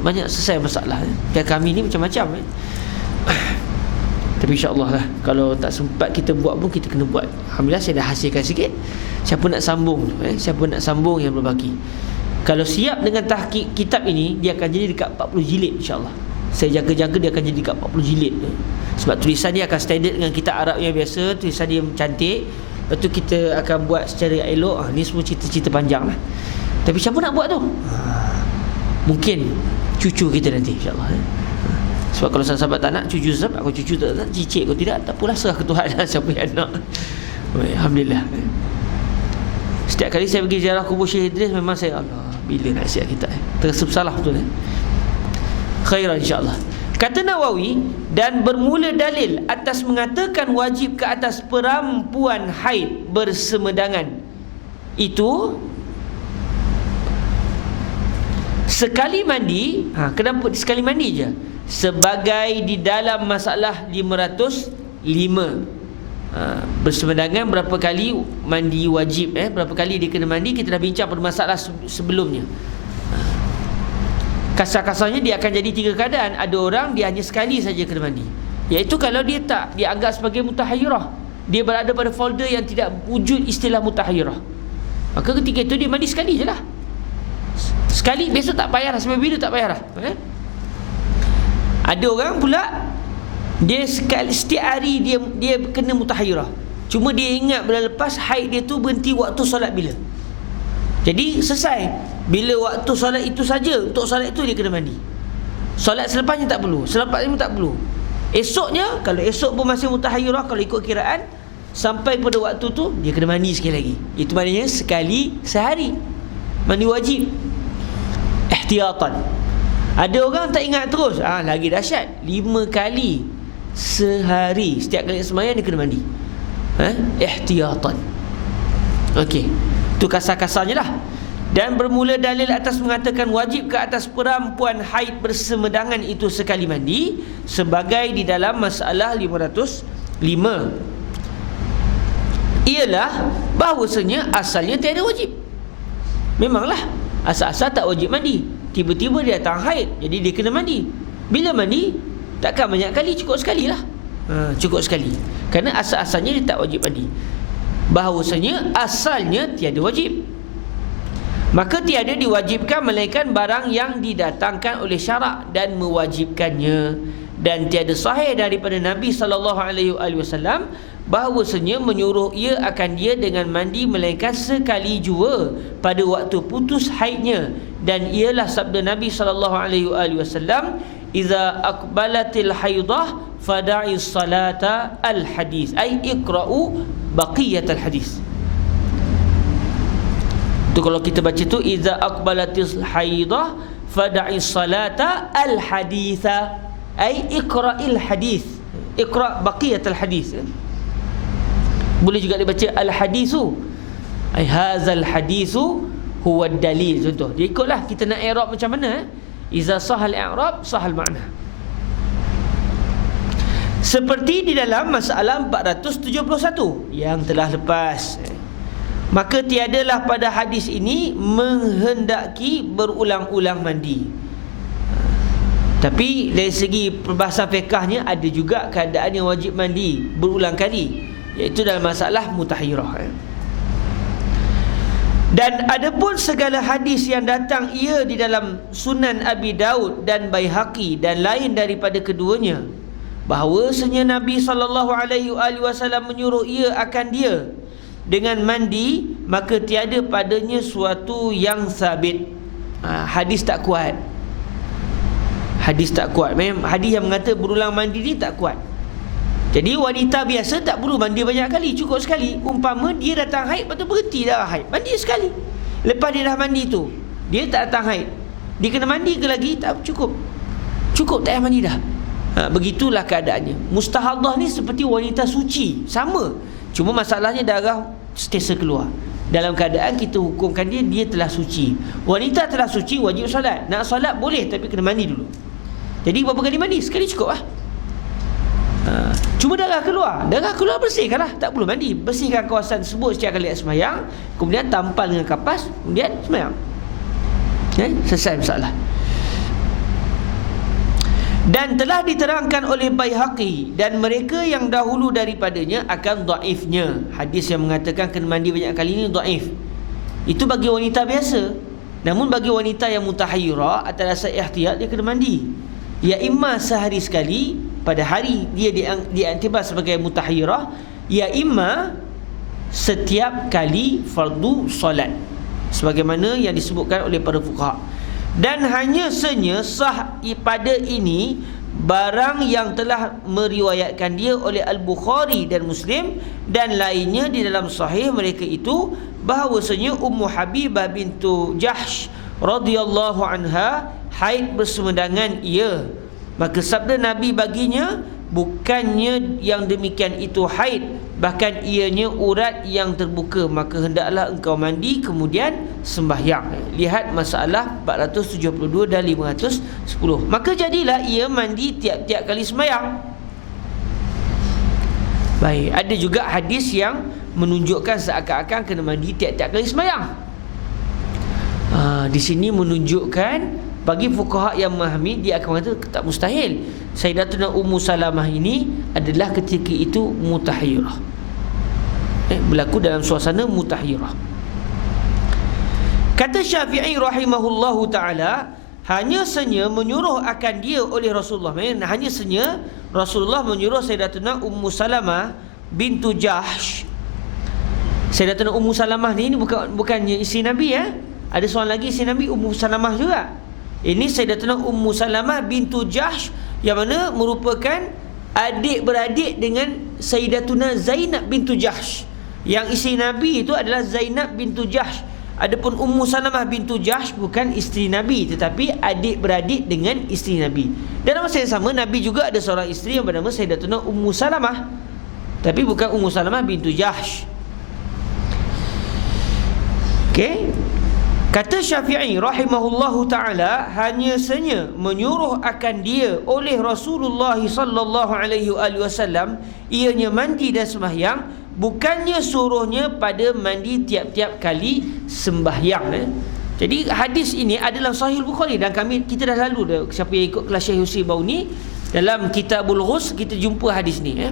banyak selesai masalah. Dan kami ni macam-macam Tapi insyaAllah lah, kalau tak sempat kita buat pun kita kena buat. Alhamdulillah saya dah hasilkan sikit. Siapa nak sambung siapa nak sambung yang berbaki, kalau siap dengan tahqiq kitab ini, dia akan jadi dekat 40 jilid insyaAllah. Saya jaga-jaga dia akan jadi dekat 40 jilid. Sebab tulisan dia akan standard dengan kitab Arab yang biasa, tulisan dia cantik. Lepas tu kita akan buat secara elok. Ni semua cerita-cerita panjang lah. Tapi siapa nak buat tu? Mungkin cucu kita nanti insyaAllah. Sebab kalau sahabat tak nak, cucu sahabat, aku cucu tak nak, cicit kau tidak, tak apalah, serah ke Tuhan lah siapa yang nak. Alhamdulillah. Setiap kali saya pergi ziarah kubur Syekh Idris, memang saya, Allah, bila nak siap kita terasa bersalah betul khairan insyaAllah. Kata Nawawi, dan bermula dalil atas mengatakan wajib ke atas perempuan haid bersemedangan itu sekali mandi. Kenapa sekali mandi je? Sebagai di dalam masalah 505 bersemedangan berapa kali mandi wajib, berapa kali dia kena mandi. Kita dah bincang pada masalah sebelumnya. Kasar-kasarnya dia akan jadi 3 keadaan. Ada orang dia hanya sekali saja kena mandi, iaitu kalau dia tak dianggap sebagai mutahayyirah, dia berada pada folder yang tidak wujud istilah mutahayyirah, maka ketika itu dia mandi sekali je lah. Sekali, besok tak payah lah, sampai bila tak payah lah. Ada orang pula dia setiap hari dia kena mutahayyirah, cuma dia ingat bulan lepas haid dia tu berhenti waktu solat bila. Jadi selesai, bila waktu solat itu saja, untuk solat itu dia kena mandi. Solat selepasnya tak perlu, selepasnya tak perlu. Esoknya, kalau esok pun masih mutahayyirah, kalau ikut kiraan, sampai pada waktu tu dia kena mandi sekali lagi. Itu maknanya sekali sehari, mandi wajib ihtiyatan. Ada orang tak ingat terus, lagi dahsyat, 5 kali sehari, setiap kali sembahyang dia kena mandi ihtiyatan. Okey, itu kasar-kasarnya lah. Dan bermula dalil atas mengatakan wajib ke atas perempuan haid bersemedangan itu sekali mandi, sebagai di dalam masalah 505 ialah bahawasanya asalnya tiada wajib. Memanglah asal-asal tak wajib mandi, tiba-tiba dia datang haid, jadi dia kena mandi. Bila mandi, takkan banyak kali, cukup sekali lah. Cukup sekali. Kerana asal-asalnya dia tak wajib mandi, bahawasanya asalnya tiada wajib. Maka tiada diwajibkan melainkan barang yang didatangkan oleh syarak dan mewajibkannya. Dan tiada sahih daripada Nabi SAW bahawasanya menyuruh ia akan dia dengan mandi melainkan sekali jua pada waktu putus haidnya. Dan ialah sabda Nabi SAW, "Iza aqbalatil haidah fada'i salata al-hadis." Ay iqra'u baqiyatal hadis. Tu kalau kita baca tu, "Iza aqbalatil haidah fada'i salata al-haditha." Ay iqra'il hadis. Iqra' baqiyatal hadis. Boleh juga dibaca al-hadisu. Ay hadzal hadisu huwa dalil. Contoh, dia ikutlah kita nak i'rab macam mana. Iza sahal i'rab sahal makna. Seperti di dalam masalah 471 yang telah lepas. Maka tiadalah pada hadis ini menghendaki berulang-ulang mandi. Tapi dari segi perbahasan fiqahnya, ada juga keadaan yang wajib mandi berulang kali, iaitu dalam masalah mutahayyirah. Dan adapun segala hadis yang datang ia di dalam Sunan Abi Daud dan Baihaqi dan lain daripada keduanya, bahawasanya Nabi SAW menyuruh ia akan dia dengan mandi, maka tiada padanya suatu yang sabit. hadis tak kuat. Hadis tak kuat. Memang hadis yang mengata berulang mandi ni tak kuat. Jadi wanita biasa tak perlu mandi banyak kali, cukup sekali. Umpama dia datang haid, lepas tu berhenti darah haid, mandi sekali. Lepas dia dah mandi tu, dia tak datang haid, dia kena mandi ke lagi? Tak cukup. Cukup tak payah mandi dah. Begitulah keadaannya. Mustahadah ni seperti wanita suci, sama. Cuma masalahnya darah sentiasa keluar. Dalam keadaan kita hukumkan dia telah suci. Wanita telah suci, wajib solat. Nak solat boleh, tapi kena mandi dulu. Jadi berapa kali mandi? Sekali cukup lah. Cuma darah keluar bersihkanlah, tak perlu mandi. Bersihkan kawasan tersebut setiap kali sembahyang, kemudian tampal dengan kapas, kemudian sembahyang. Selesai masalah. Dan telah diterangkan oleh Baihaqi dan mereka yang dahulu daripadanya akan dhaifnya hadis yang mengatakan kena mandi banyak kali ini dhaif. Itu bagi wanita biasa. Namun bagi wanita yang mutahayyirah atas dasar ihtiyat, dia kena mandi. Ya imma sehari sekali pada hari dia diiktibar sebagai mutahayyirah, ya imma setiap kali fardu solat, sebagaimana yang disebutkan oleh para fuqaha. Dan hanya sah pada ini barang yang telah meriwayatkan dia oleh Al-Bukhari dan Muslim dan lainnya di dalam sahih mereka itu, bahawasanya Ummu Habibah bintu Jahsh radhiyallahu anha haid bersemedangan ia. Maka sabda Nabi baginya, bukannya yang demikian itu haid, bahkan ianya urat yang terbuka, maka hendaklah engkau mandi kemudian sembahyang. Lihat masalah 472 dan 510. Maka jadilah ia mandi tiap-tiap kali sembahyang. Baik, ada juga hadis yang menunjukkan seakan-akan kena mandi tiap-tiap kali sembahyang. Di sini menunjukkan bagi fuqaha yang memahami, dia akan kata tak mustahil. Sayyidatuna Ummu Salamah ini adalah ketika itu mutahayyirah, berlaku dalam suasana mutahayyirah. Kata Syafi'i rahimahullahu ta'ala, hanya senya menyuruh akan dia oleh Rasulullah. Hanya senya Rasulullah menyuruh Sayyidatuna Ummu Salamah bintu Jahsh. Sayyidatuna Ummu Salamah ni bukannya isteri Nabi ya. Ada seorang lagi isteri Nabi, Ummu Salamah juga. Ini Sayyidatuna Ummu Salamah bintu Jahsh, yang mana merupakan adik-beradik dengan Sayyidatuna Zainab bintu Jahsh. Yang isteri Nabi itu adalah Zainab bintu Jahsh. Adapun Ummu Salamah bintu Jahsh bukan isteri Nabi, tetapi adik-beradik dengan isteri Nabi. Dan dalam masa yang sama, Nabi juga ada seorang isteri yang bernama Sayyidatuna Ummu Salamah, tapi bukan Ummu Salamah bintu Jahsh. Okey. Kata Syafi'i rahimahullahu ta'ala, hanya senya menyuruh akan dia oleh Rasulullah sallallahu alaihi wasallam ianya mandi dan sembahyang, bukannya suruhnya pada mandi tiap-tiap kali sembahyang. Jadi hadis ini adalah Sahih Bukhari, dan kita dah lalu dah, siapa yang ikut kelas Syekh Yusri baru ni, dalam Kitabul Ghusl kita jumpa hadis ni.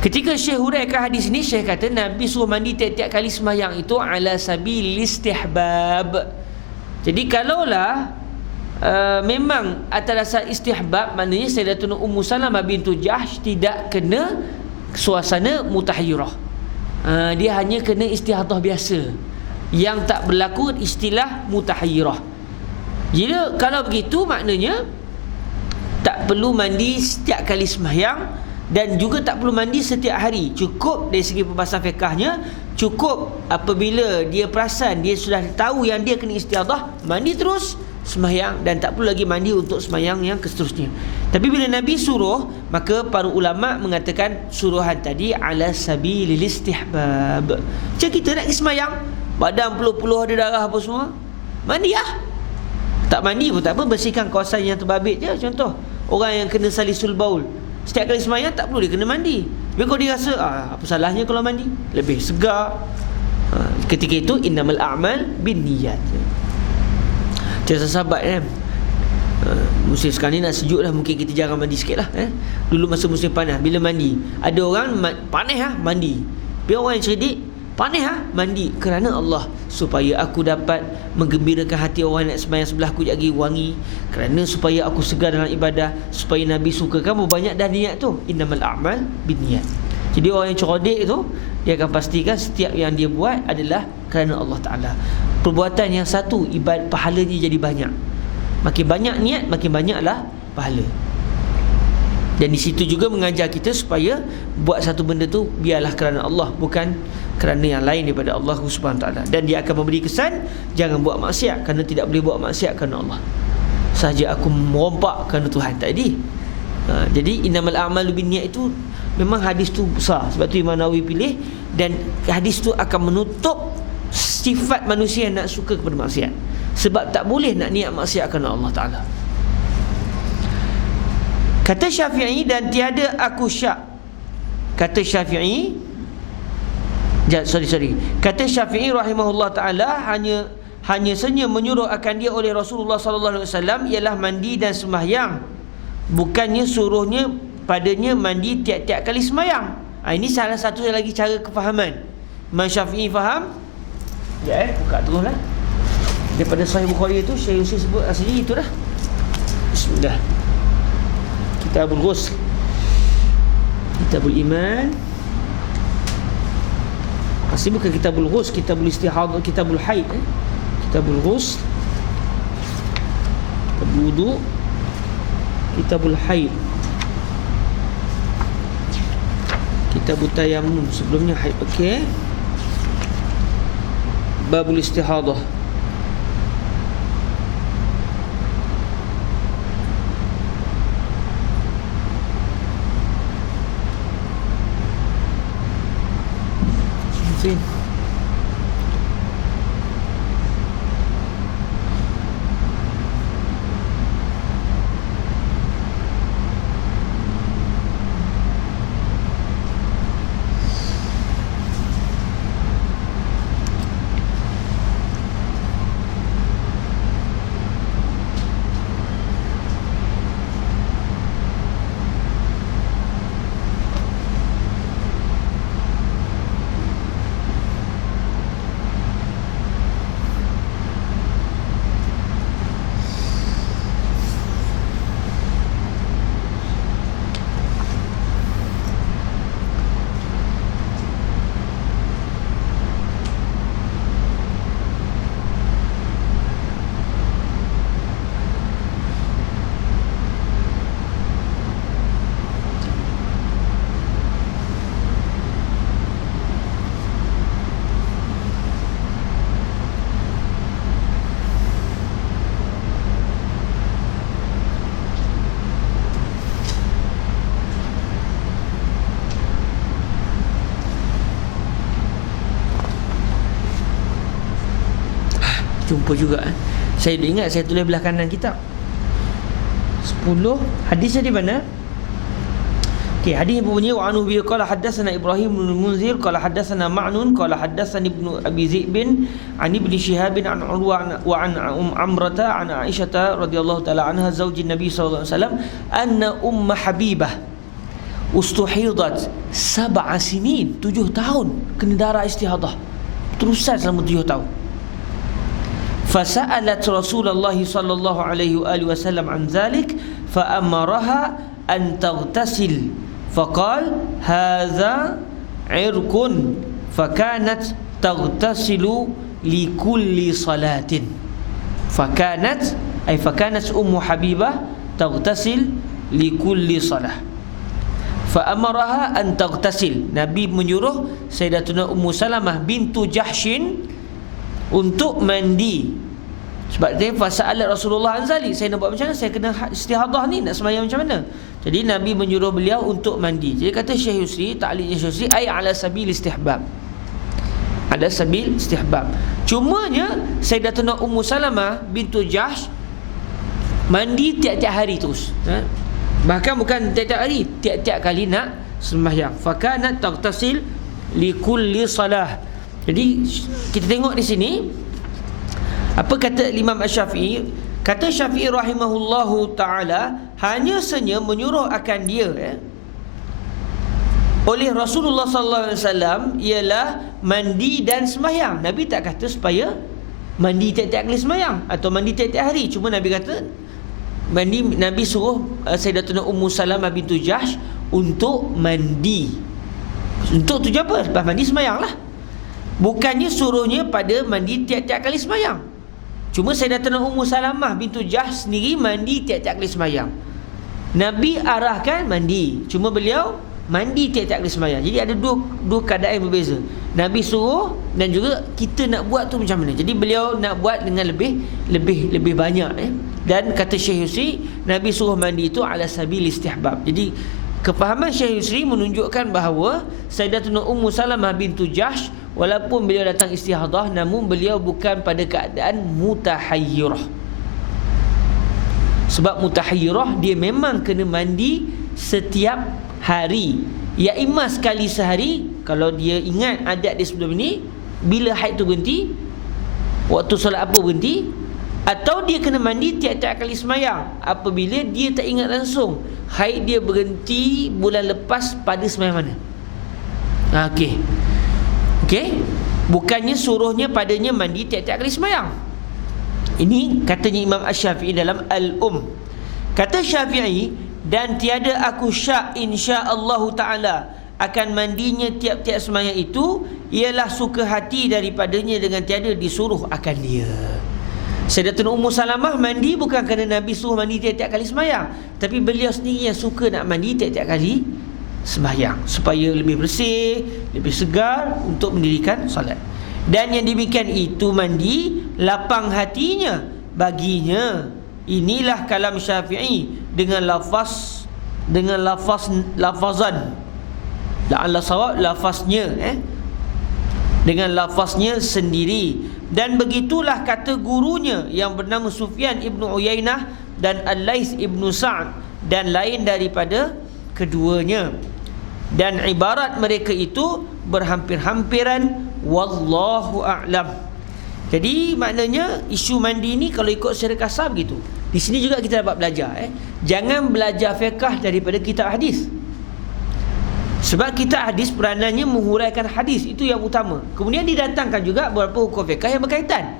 Ketika Syekh huraikan hadis ni, Syekh kata Nabi suruh mandi tiap-tiap kali sembahyang itu ala sabil istihbab. Jadi kalaulah memang atas dasar istihbab, maknanya Sayyidatuna Ummu Salamah bintu Jahsh tidak kena suasana mutahayyirah. Dia hanya kena istihadah biasa, yang tak berlaku istilah mutahayyirah. Jadi kalau begitu maknanya tak perlu mandi setiap kali sembahyang, dan juga tak perlu mandi setiap hari. Cukup dari segi pembahasan fiqahnya, cukup apabila dia perasan, dia sudah tahu yang dia kena istihadah, mandi terus sembahyang, dan tak perlu lagi mandi untuk sembahyang yang seterusnya. Tapi bila Nabi suruh, maka para ulama mengatakan suruhan tadi ala sabilil istihbab. Macam kita nak pergi sembahyang, badan peluh-peluh ada darah apa semua, mandi lah. Tak mandi pun tak apa, bersihkan kawasan yang terbabit je. Contoh orang yang kena salisul baul, setiap kali sembahyang tak perlu dia kena mandi. Tapi kalau dia rasa apa salahnya kalau mandi, lebih segar, ketika itu innamal a'mal binniyat. Cerita sahabat kan, musim sekarang ni nak sejuk lah, mungkin kita jarang mandi sikit lah. Dulu masa musim panas, bila mandi, ada orang panas mandi, tapi orang yang cerdik panas mandi kerana Allah, supaya aku dapat menggembirakan hati orang nak sembahyang sebelah aku lagi wangi, kerana supaya aku segar dalam ibadah, supaya Nabi suka. Kamu banyak dah niat tu, innamal a'mal binniyat. Jadi orang yang cerdik tu, dia akan pastikan setiap yang dia buat adalah kerana Allah Ta'ala. perbuatan yang satu, ibadat pahalanya jadi banyak. Makin banyak niat, makin banyaklah pahala. Dan di situ juga mengajar kita supaya buat satu benda tu biarlah kerana Allah, bukan kerana yang lain daripada Allah Subhanahu Wa Taala. Dan dia akan memberi kesan jangan buat maksiat, kerana tidak boleh buat maksiat kerana Allah. Sahaja aku merompak kerana Tuhan, tak ada. Jadi innamal a'malu binniyat itu memang hadis tu besar. Sebab tu Imam Nawawi pilih, dan hadis tu akan menutup sifat manusia yang nak suka kepada maksiat. Sebab tak boleh nak niat maksiat kerana Allah Ta'ala. Kata Syafi'i, dan tiada aku syak. Kata Syafi'i, kata Syafi'i rahimahullah ta'ala, hanya saja menyuruh akan dia oleh Rasulullah sallallahu alaihi wasallam ialah mandi dan sembahyang, bukannya suruhnya padanya mandi tiap-tiap kali sembahyang. Ini salah satu lagi cara kefahaman. Imam Syafi'i faham? Buka teruslah. Daripada Sahih Bukhari itu Syekh Yusuf sebut asli itu dah. Bismillah. Kitabul Ghusl, Kitabul Iman. Asli bukan Kitabul Ghusl, Kitabul Istihadah, Kitabul Haid. Kitabul Ghusl, Kitabul Wudu, Kitabul Haid, Kitabul Tayammum. Sebelumnya haid. Okey. Babul Istihadah. Jumpa juga. Saya ingat saya tulis belah kanan kitab 10. Hadisnya di mana? Okey, hadis yang berbunyi wa anhu bi qala haddatsana Ibrahim bin Munzir qala haddatsana Ma'nun qala haddatsani Ibnu Abi Zaid bin an Ibni Shihab an Urwa wa an Amrata an Aisyah radhiyallahu taala anha zaujin Nabi sallallahu alaihi wasallam anna Habibah ustuhidat 7 sinin, 7 tahun kena darah istihadah terusan selama 7 tahun. Fasa'alat Rasulullah sallallahu alaihi wasallam an zalik fa amaraha an taghtasil faqal hadza irqun fakanat taghtasilu li kulli salatin. Fakanat Ummu Habibah taghtasil li kulli salah. Fa amaraha an taghtasil. Nabi menyuruh Sayyidatuna Ummu Salamah bintu Jahshin untuk mandi. Sebab dia fasa'alat Rasulullah anzali, saya nak buat macam mana, saya kena istihadah ni, nak sembahyang macam mana. Jadi Nabi menyuruh beliau untuk mandi. Jadi kata Syekh Yusri, ta'liqnya Syekh Yusri, ay ala sabil istihbab, ala sabil istihbab. Cumanya Sayyidatuna Ummu Salamah bintu Jahsh mandi tiap-tiap hari terus, bahkan bukan tiap-tiap hari, tiap-tiap kali nak sembahyang. Fakanat taghtasil li kulli salah. Jadi kita tengok di sini apa kata Imam Asy-Syafi'i. Kata Syafi'i rahimahullahu ta'ala, hanya saja menyuruh akan dia oleh Rasulullah sallallahu alaihi wasallam ialah mandi dan sembahyang. Nabi tak kata supaya mandi tiap-tiap kali sembahyang atau mandi tiap-tiap hari. Cuma Nabi kata mandi. Nabi suruh Sayyidatuna Ummu Salamah bintu Jahsh untuk mandi. Untuk tujuan apa? Lepas mandi sembahyang lah. Bukannya suruhnya pada mandi tiap-tiap kali sembahyang. Cuma Sayyidatina Ummu Salamah bintu Jahsh sendiri mandi tiap-tiap kali sembahyang. Nabi arahkan mandi, cuma beliau mandi tiap-tiap kali sembahyang. Jadi ada dua keadaan yang berbeza. Nabi suruh dan juga kita nak buat tu macam mana. Jadi beliau nak buat dengan lebih banyak Dan kata Syekh Yusri, Nabi suruh mandi itu ala sabil istihbab. Jadi kefahaman Syekh Yusri menunjukkan bahawa Sayyidatuna Ummu Salamah bintu Jahsh walaupun beliau datang istihadah, namun beliau bukan pada keadaan mutahayyirah. Sebab mutahayyirah dia memang kena mandi setiap hari. Ya imma sekali sehari, kalau dia ingat adat dia sebelum ini, bila haid tu berhenti, waktu solat apa berhenti, atau dia kena mandi tiap-tiap kali sembahyang apabila dia tak ingat langsung haid dia berhenti bulan lepas pada sembahyang mana. Okey. Bukannya suruhnya padanya mandi tiap-tiap kali sembahyang. Ini katanya Imam Asy-Syafi'i dalam Al-Um. Kata Syafi'i, dan tiada aku syak insya-Allah taala akan mandinya tiap-tiap sembahyang itu ialah suka hati daripadanya dengan tiada disuruh akan dia. Sayyidatuna Ummu Salamah mandi bukan kerana Nabi suruh mandi tiap-tiap kali sembahyang, tapi beliau sendiri yang suka nak mandi tiap-tiap kali sembahyang supaya lebih bersih, lebih segar untuk mendirikan solat. Dan yang demikian itu mandi lapang hatinya baginya. Inilah kalam Syafi'i dengan lafazan la'alla sawab lafaznya dengan lafaznya sendiri. Dan begitulah kata gurunya yang bernama Sufyan ibnu Uyainah dan Al-Laits ibnu Sa'd dan lain daripada keduanya. Dan ibarat mereka itu berhampir-hampiran, wallahu a'lam. Jadi maknanya isu mandi ni kalau ikut secara kasar begitu. Di sini juga kita dapat belajar jangan belajar fiqh daripada kitab hadis. Sebab kitab hadis peranannya menghuraikan hadis, itu yang utama. Kemudian didatangkan juga beberapa hukum fiqh yang berkaitan.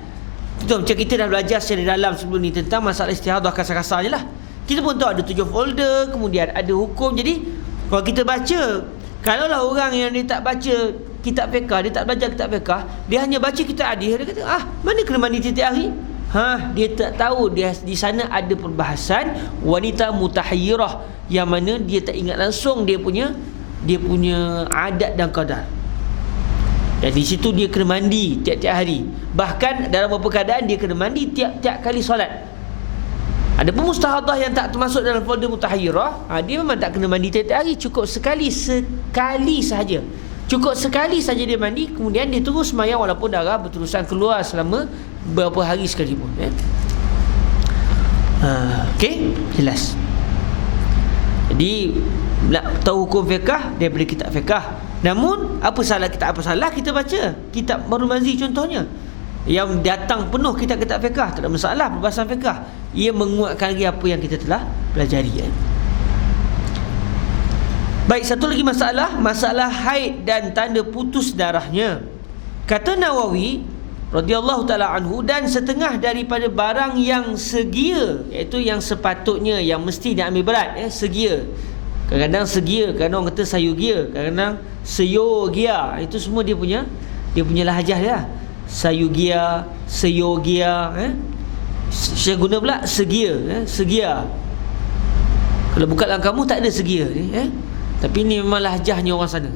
Betul, macam kita dah belajar secara dalam sebelum ni tentang masalah istihadah kasar-kasar je lah. Kita pun tahu ada 7 folder, kemudian ada hukum. Jadi kalau kita baca, kalaulah orang yang dia tak baca kitab fiqh, dia tak belajar kitab fiqh, dia hanya baca kitab hadis, dia kata mana kena mandi tiap hari? Dia tak tahu dia di sana ada perbahasan wanita mutahayyirah yang mana dia tak ingat langsung dia punya adat dan qadar. Dan di situ dia kena mandi tiap-tiap hari. Bahkan dalam beberapa keadaan dia kena mandi tiap-tiap kali solat. Ada pun mustahadah yang tak termasuk dalam folder mutahayyirah, dia memang tak kena mandi tiap-tiap hari, cukup sekali sahaja. Cukup sekali saja dia mandi, kemudian dia terus sembahyang walaupun darah berterusan keluar selama beberapa hari sekalipun. Okey, jelas. Jadi nak tahu hukum fiqh daripada kitab fiqh. Namun apa salah kita baca kitab Bahrul Manzil contohnya, yang datang penuh kitab-kitab fiqh, tak ada masalah perbahasan fiqh. Ia menguatkan lagi apa yang kita telah pelajari. Baik, satu lagi masalah haid dan tanda putus darahnya. Kata Nawawi radhiyallahu taala anhu, dan setengah daripada barang yang segia, iaitu yang sepatutnya, yang mesti diambil berat, segia. Kadang-kadang segia, kadang orang kata sayugia, kadang-kadang seyogia. Itu semua dia punya lahjah dia. Sayugia, seyogia, saya guna pula segia, segia. Kalau bukan dalam kamu tak ada segia ni, tapi ini memang lahjahnya orang sana.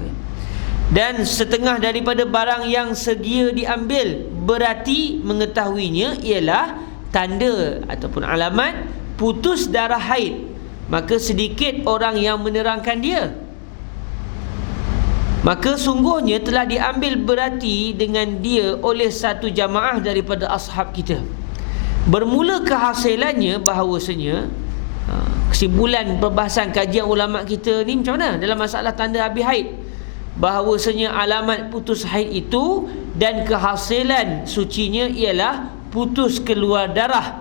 Dan setengah daripada barang yang segia diambil, berarti mengetahuinya ialah tanda ataupun alamat putus darah haid. Maka sedikit orang yang menerangkan dia. Maka sungguhnya telah diambil berarti dengan dia oleh satu jamaah daripada ashab kita. Bermula kehasilannya bahawasanya, kesimpulan perbahasan kajian ulama kita ni macam mana dalam masalah tanda habis haid, bahawasanya alamat putus haid itu dan kehasilan sucinya ialah putus keluar darah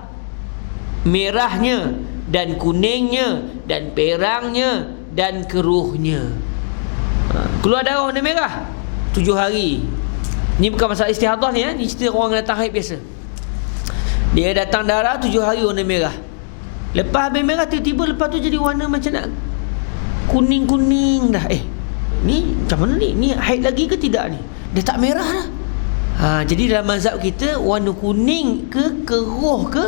merahnya dan kuningnya dan perangnya dan keruhnya. Keluar darah warna merah 7 hari. Ni bukan masalah istihadah ni, ni cerita orang datang haid biasa. Dia datang darah 7 hari warna merah. Lepas habis merah, tiba-tiba lepas tu jadi warna macam nak kuning-kuning dah. Ni macam mana ni? Ni haid lagi ke tidak ni? Dia tak merah dah. Jadi dalam mazhab kita, warna kuning ke keruh ke,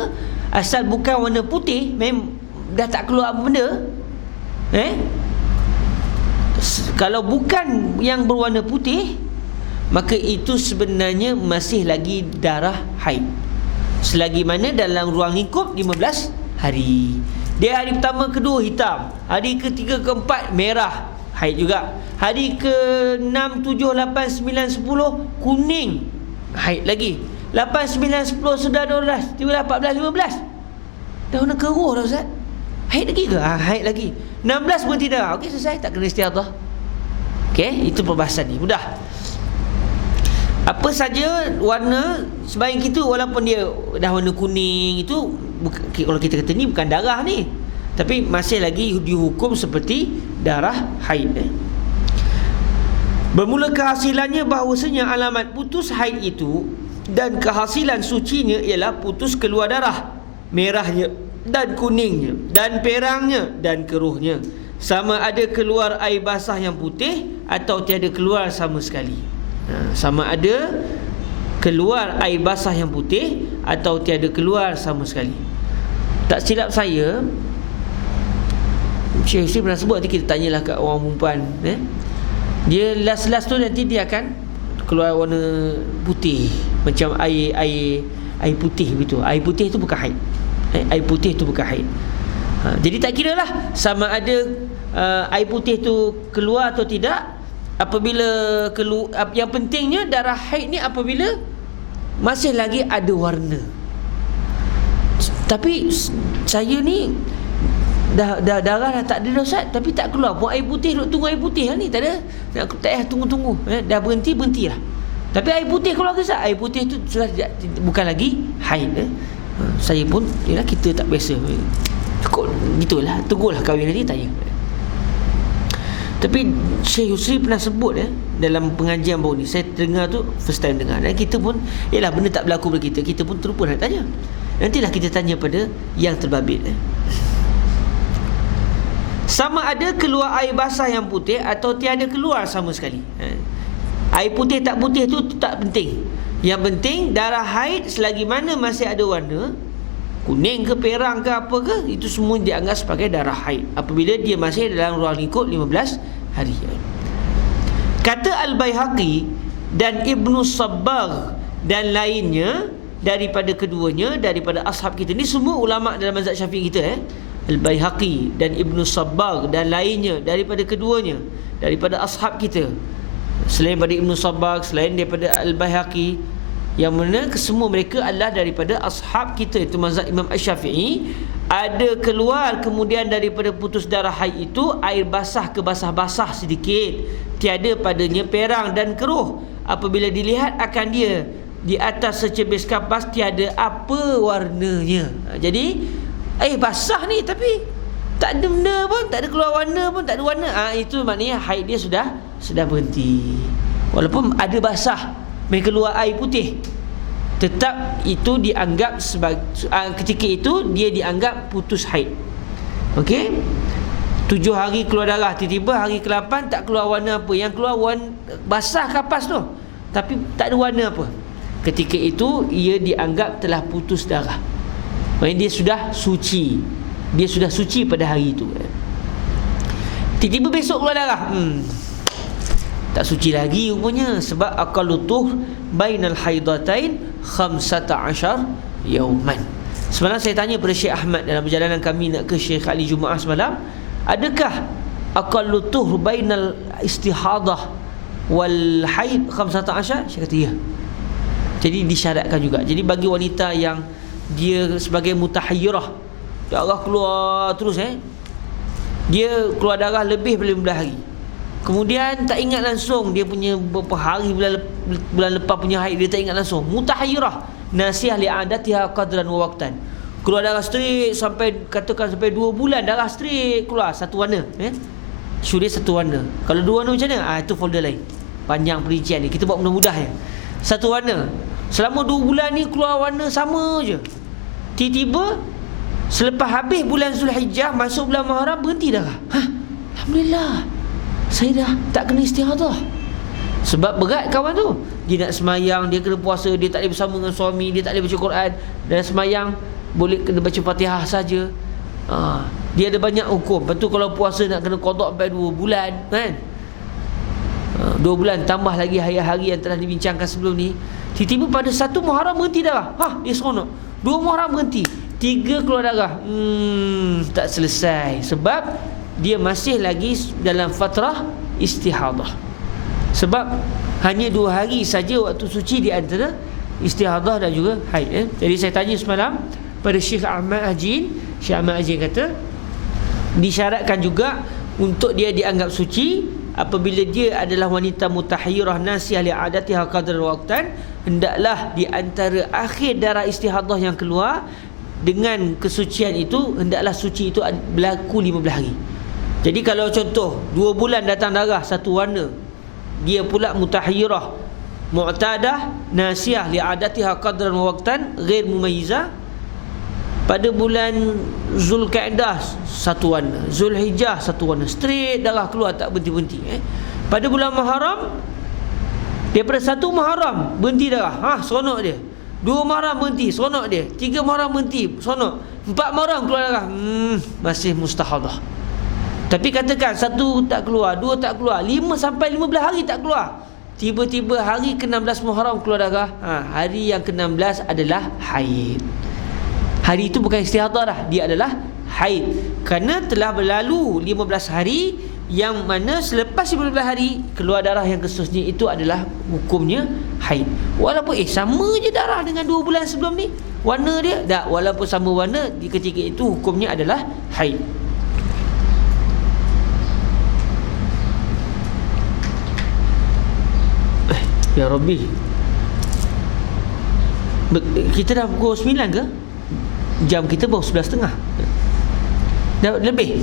asal bukan warna putih, dah tak keluar apa benda, kalau bukan yang berwarna putih, maka itu sebenarnya masih lagi darah haid, selagi mana dalam ruang lingkup 15 hari. Dia hari pertama, kedua hitam, hari ketiga, keempat merah, haid juga. Hari ke-6, 7, 8, 9, 10 kuning, haid lagi. 8, 9, 10 sudah 12, 13, 14, 15 dah warna keruh dah Ustaz. Haid lagi ke? Haid lagi. 16 berhenti darah. Okey, selesai, tak kena istiadah. Okey, itu perbahasan ni, mudah. Apa saja warna sembahyang kita, walaupun dia dah warna kuning, itu kalau kita kata ni bukan darah ni, tapi masih lagi dihukum seperti darah haid. Bermula kehasilannya bahawasanya alamat putus haid itu dan kehasilan sucinya ialah putus keluar darah, merahnya dan kuningnya dan perangnya dan keruhnya, sama ada keluar air basah yang putih atau tiada keluar sama sekali. Sama ada keluar air basah yang putih atau tiada keluar sama sekali. Tak silap saya, Syekh Husni pernah sebut, nanti kita tanyalah kat orang perempuan, dia last tu nanti dia akan keluar warna putih, macam air putih begitu. Air putih tu bukan haid. Air putih tu bukan haid. Jadi tak kira lah sama ada air putih tu keluar atau tidak. Apabila keluar, yang pentingnya darah haid ni apabila masih lagi ada warna. Tapi saya ni darah dah tak ada dah Ustaz, tapi tak keluar pun air putih, duk tunggu air putih lah ni, tak ada, tak payah tunggu, dah berhenti lah. Tapi air putih keluar ke Ustaz? Air putih tu sudah bukan lagi haid. Saya pun, yalah, kita tak biasa, cukup gitulah, tunggulah kahwin nanti tanya. Tapi Syekh Husni pernah sebut dalam pengajian baru ni, saya dengar tu first time dengar, dan kita pun, yalah, benda tak berlaku pada kita pun terlupa nak tanya. Nantilah kita tanya pada yang terbabit. Sama ada keluar air basah yang putih atau tiada keluar sama sekali. Air putih tak putih tu tak penting. Yang penting darah haid selagi mana masih ada warna kuning ke perang ke apa ke, itu semua dianggap sebagai darah haid apabila dia masih dalam ruang lingkup 15 hari. Kata Al-Baihaqi dan Ibnu Sabbagh dan lainnya daripada keduanya, daripada ashab kita ni, semua ulama dalam mazhab Syafi'i kita, Al-Baihaqi dan Ibnu Sabbagh dan lainnya daripada keduanya, daripada ashab kita, selain daripada Ibnu Sabbagh, selain daripada Al-Baihaqi, yang mana kesemua mereka adalah daripada ashab kita, itu mazhab Imam Asy-Syafi'i. Ada keluar kemudian daripada putus darah haid itu air basah ke basah-basah sedikit, tiada padanya perang dan keruh. Apabila dilihat akan dia di atas secebis kapas tiada apa warnanya. Jadi air basah ni tapi tak ada benda pun, tak ada keluar warna pun, tak ada warna, itu maknanya haid dia sudah berhenti. Walaupun ada basah, mereka keluar air putih, tetap itu dianggap sebagai, ketika itu dia dianggap putus haid. Okey, 7 hari keluar darah, tiba-tiba hari ke-8 tak keluar warna apa, yang keluar warna basah kapas tu tapi tak ada warna apa, ketika itu ia dianggap telah putus darah. Maksudnya dia sudah suci, dia sudah suci pada hari itu. Tiba-tiba besok keluar darah, tak suci lagi rupanya, sebab aqallutuh bainal haidatain 15 yauman. Semalam saya tanya pada Syekh Ahmad dalam perjalanan kami nak ke Syekh Ali Jumaah semalam, adakah aqallutuh bainal istihadah wal haid 15? Saya kata ya. Jadi disyaratkan juga. Jadi bagi wanita yang dia sebagai mutahayyirah, darah keluar terus, dia keluar darah lebih daripada 15 hari, kemudian tak ingat langsung dia punya berapa hari bulan lepas punya haid, dia tak ingat langsung, mutahayyirah, nasiyah li'adatiha qadran wa waqtan, keluar darah straight sampai, katakan sampai 2 bulan darah straight keluar satu warna, syurih satu warna. Kalau 2 warna macam mana? Itu folder lain, panjang perincian ni, kita buat mudah-mudah je. Satu warna selama 2 bulan ni keluar warna sama je, tiba-tiba selepas habis bulan Zulhijjah masuk bulan Muharram berhenti darah. Alhamdulillah, saya dah tak kena istihadah. Sebab berat kawan tu. Dia nak semayang, dia kena puasa, dia tak boleh bersama dengan suami, dia tak boleh baca Quran. Dan semayang boleh kena baca Fatihah saja. Dia ada banyak hukum. Lepas tu kalau puasa nak kena qada sampai 2 bulan kan. 2 bulan tambah lagi hari-hari yang telah dibincangkan sebelum ni. Tiba-tiba pada 1 Muharram berhenti darah. Dia seronok. 2 Muharram berhenti. 3 keluar darah. Tak selesai. Sebab dia masih lagi dalam fatrah istihadah. Sebab hanya 2 hari saja waktu suci di antara istihadah dan juga haid. Jadi saya tanya semalam pada Syekh Ahmad Ajin. Syekh Ahmad Ajin kata disyaratkan juga untuk dia dianggap suci apabila dia adalah wanita mutahhirah nasiyah li adatiha qadra waqtan, hendaklah di antara akhir darah istihadah yang keluar dengan kesucian itu, hendaklah suci itu berlaku 15 hari. Jadi kalau contoh 2 bulan datang darah satu warna, dia pula mutahhirah mu'tadah nasiyah li adatiha qadran waqtan ghair mumayyizah, pada bulan Zulkaidah satu warna, Zulhijjah satu warna, straight darah keluar tak berhenti-berhenti. Pada bulan Muharram, daripada 1 Muharram berhenti darah, seronok dia. 2 Muharram berhenti, seronok dia. 3 Muharram berhenti, seronok. 4 Muharram keluar darah, masih mustahadah. Tapi katakan 1 tak keluar, 2 tak keluar, 5 sampai 15 hari tak keluar. Tiba-tiba hari ke-16 Muharram keluar darah, hari yang ke-16 adalah haid. Hari itu bukan istihadah dah, dia adalah haid. Kerana telah berlalu 15 hari, yang mana selepas 15 hari keluar darah yang keseterusnya itu adalah hukumnya haid. Walaupun sama je darah dengan 2 bulan sebelum ni, warna dia tak, walaupun sama warna, di ketika itu hukumnya adalah haid. Ya Rabbi, kita dah pukul 9 ke? Jam kita baru 11.30. Dah lebih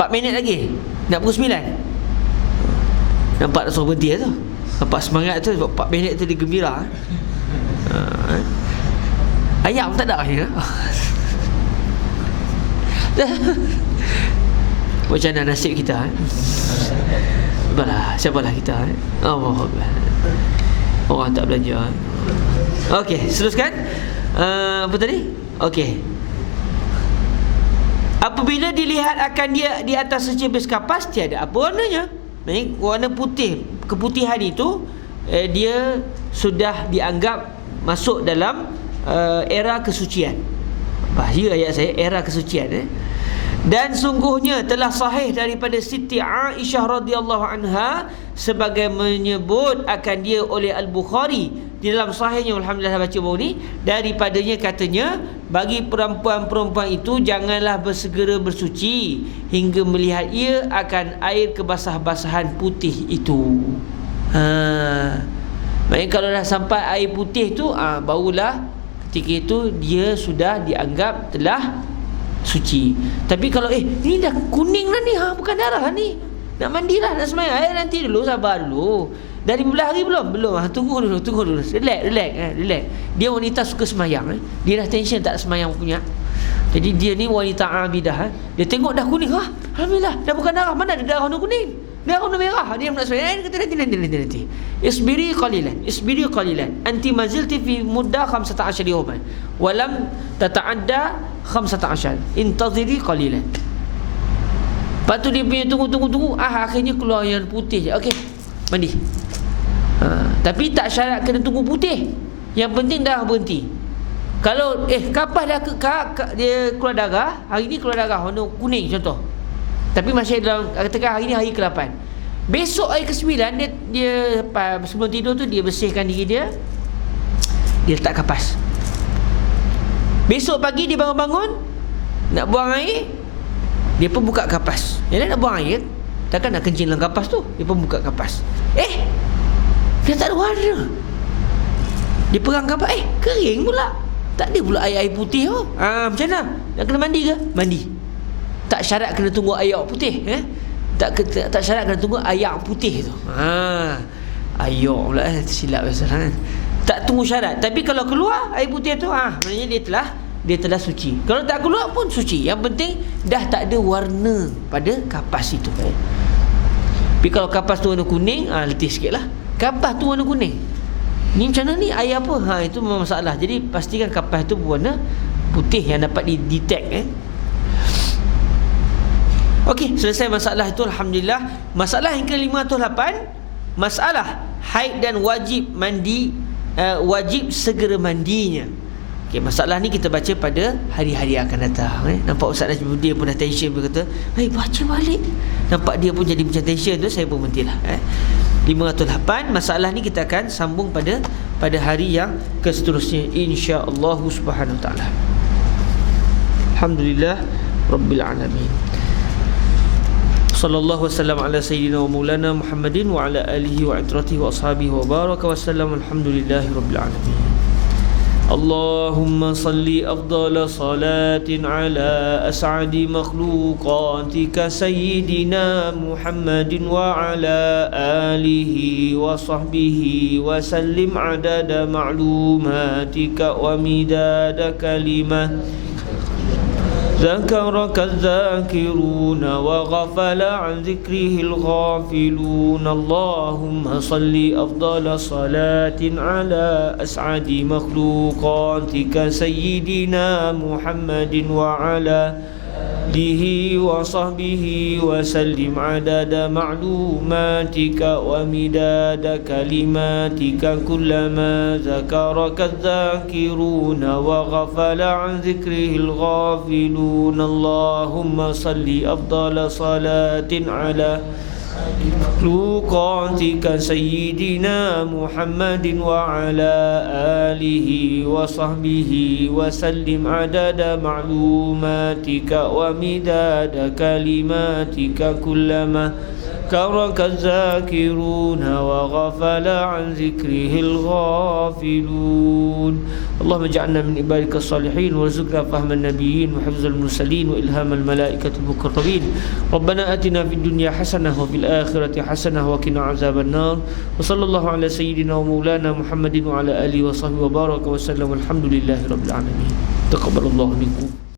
4 minit lagi nak pukul 9. Nampak tak suruh berhenti tu. Nampak semangat tu, 4 minit tu dia gembira. Ayam tak ada ni. Macam mana nasib kita? Siapalah kita? Allahuakbar. Orang tak belanja. Okey, teruskan. Apa tadi? Okey. Apabila dilihat akan dia di atas secebis kapas, tiada apa warnanya. Warna putih, keputihan itu dia sudah dianggap masuk dalam era kesucian. Bahaya ayat saya, era kesucian. Dan sungguhnya telah sahih daripada Siti Aisyah radhiyallahu anha sebagai menyebut akan dia oleh Al-Bukhari di dalam sahihnya, alhamdulillah baca baru ni, daripadanya katanya, bagi perempuan-perempuan itu janganlah bersegera bersuci hingga melihat ia akan air kebasah-basahan putih itu. Maksudnya kalau dah sampai air putih tu, barulah ketika itu dia sudah dianggap telah suci. Tapi kalau ni dah kuning dah ni, bukan darah ni, nak mandilah, nak semayang, nanti dulu, sabar dulu. Dah 15 hari belum? Belum. Tunggu dulu. Relax. Dia wanita suka semayang. Dia dah tension tak semayang punya. Jadi dia ni wanita abidah. Dia tengok dah kuning, alhamdulillah, dah bukan darah. Mana ada darah warna kuning? Darah warna merah. Dia nak semayang, dia kata nanti. Isbiri qalilan. Anti mazilti fi muddah 15 yawman. Walam tata'adda 15. Intaziri qalilan. Lepas tu dia punya tunggu. Akhirnya keluar yang putih je. Okey, mandi. Tapi tak syarat kena tunggu putih. Yang penting dah berhenti. Kalau kapas dah dia keluar darah, hari ni keluar darah warna kuning contoh, tapi masih dalam, katakan hari ni hari ke-8, besok hari ke-9 dia sebelum tidur tu dia bersihkan diri dia letak kapas. Besok pagi dia bangun-bangun nak buang air, dia pun buka kapas. Dia nak buang air, takkan nak kencing dalam kapas tu, dia pun buka kapas. Dia tak ada warna. Dia pegang kapas, kering pula. Tak ada pula air putih tu. Macam mana? Nak kena mandi ke? Mandi. Tak syarat kena tunggu air putih. Tak syarat kena tunggu air putih tu. Air pula, silap biasa. Tak tunggu syarat. Tapi kalau keluar air putih tu, maknanya dia telah suci. Kalau tak keluar pun suci. Yang penting dah tak ada warna pada kapas itu. Tapi kalau kapas tu warna kuning, letih sikit lah. Kapas tu warna kuning, ni macam mana ni, air apa? Itu memang masalah. Jadi pastikan kapas tu berwarna putih yang dapat di-detect. Okey, selesai masalah itu, alhamdulillah. Masalah yang ke-508, masalah haid dan wajib mandi, wajib segera mandinya. Okey, masalah ni kita baca pada hari-hari yang akan datang. Nampak Ustaz Najmuddin pun dah tension, dia kata, baca balik. Nampak dia pun jadi macam tension tu, saya pun berhentilah. 508, masalah ni kita akan sambung pada hari yang seterusnya, insya-Allah subhanahu wa taala. Alhamdulillah rabbil alamin. Sallallahu wasallam ala sayyidina wa maulana Muhammadin wa ala alihi wa itratihi wa ashabihi wa baraka wa sallam. Alhamdulillahi rabbil alamin. Allahumma salli afdala salatin ala as'adi makhluqatika sayyidina Muhammadin wa ala alihi wa sahbihi wa sallim adada ma'lumatika wa midada kalimah ذكرك الذاكرون وغفل عن ذكره الغافلون. اللهم صل أفضل صلاة على أسعد مخلوقاتك سيدنا محمد وعلى آله وصحبه وسلم عدد معلوماتك ومداد كلماتك كلما ذكرك الذاكرون وغفل عن ذكره الغافلون. اللهم صل أفضل صلاة على مخلوقاتك سيدنا محمد وعلى آله وصحبه وسلم عدد معلوماتك ومداد كلماتك كلما ذكرك الذاكرون وغفل عن ذكره الغافلون. اللهم اجعلنا من عبادك الصالحين وارزقنا فهم النبيين وحفظ المرسلين وإلهام الملائكة المقربين. ربنا آتنا في الدنيا حسنة وفي الآخرة حسنة وقنا عذاب النار. وصلى الله على سيدنا ومولانا محمد وعلى آله وصحبه وبارك وسلم. والحمد لله رب العالمين. تقبل الله منكم.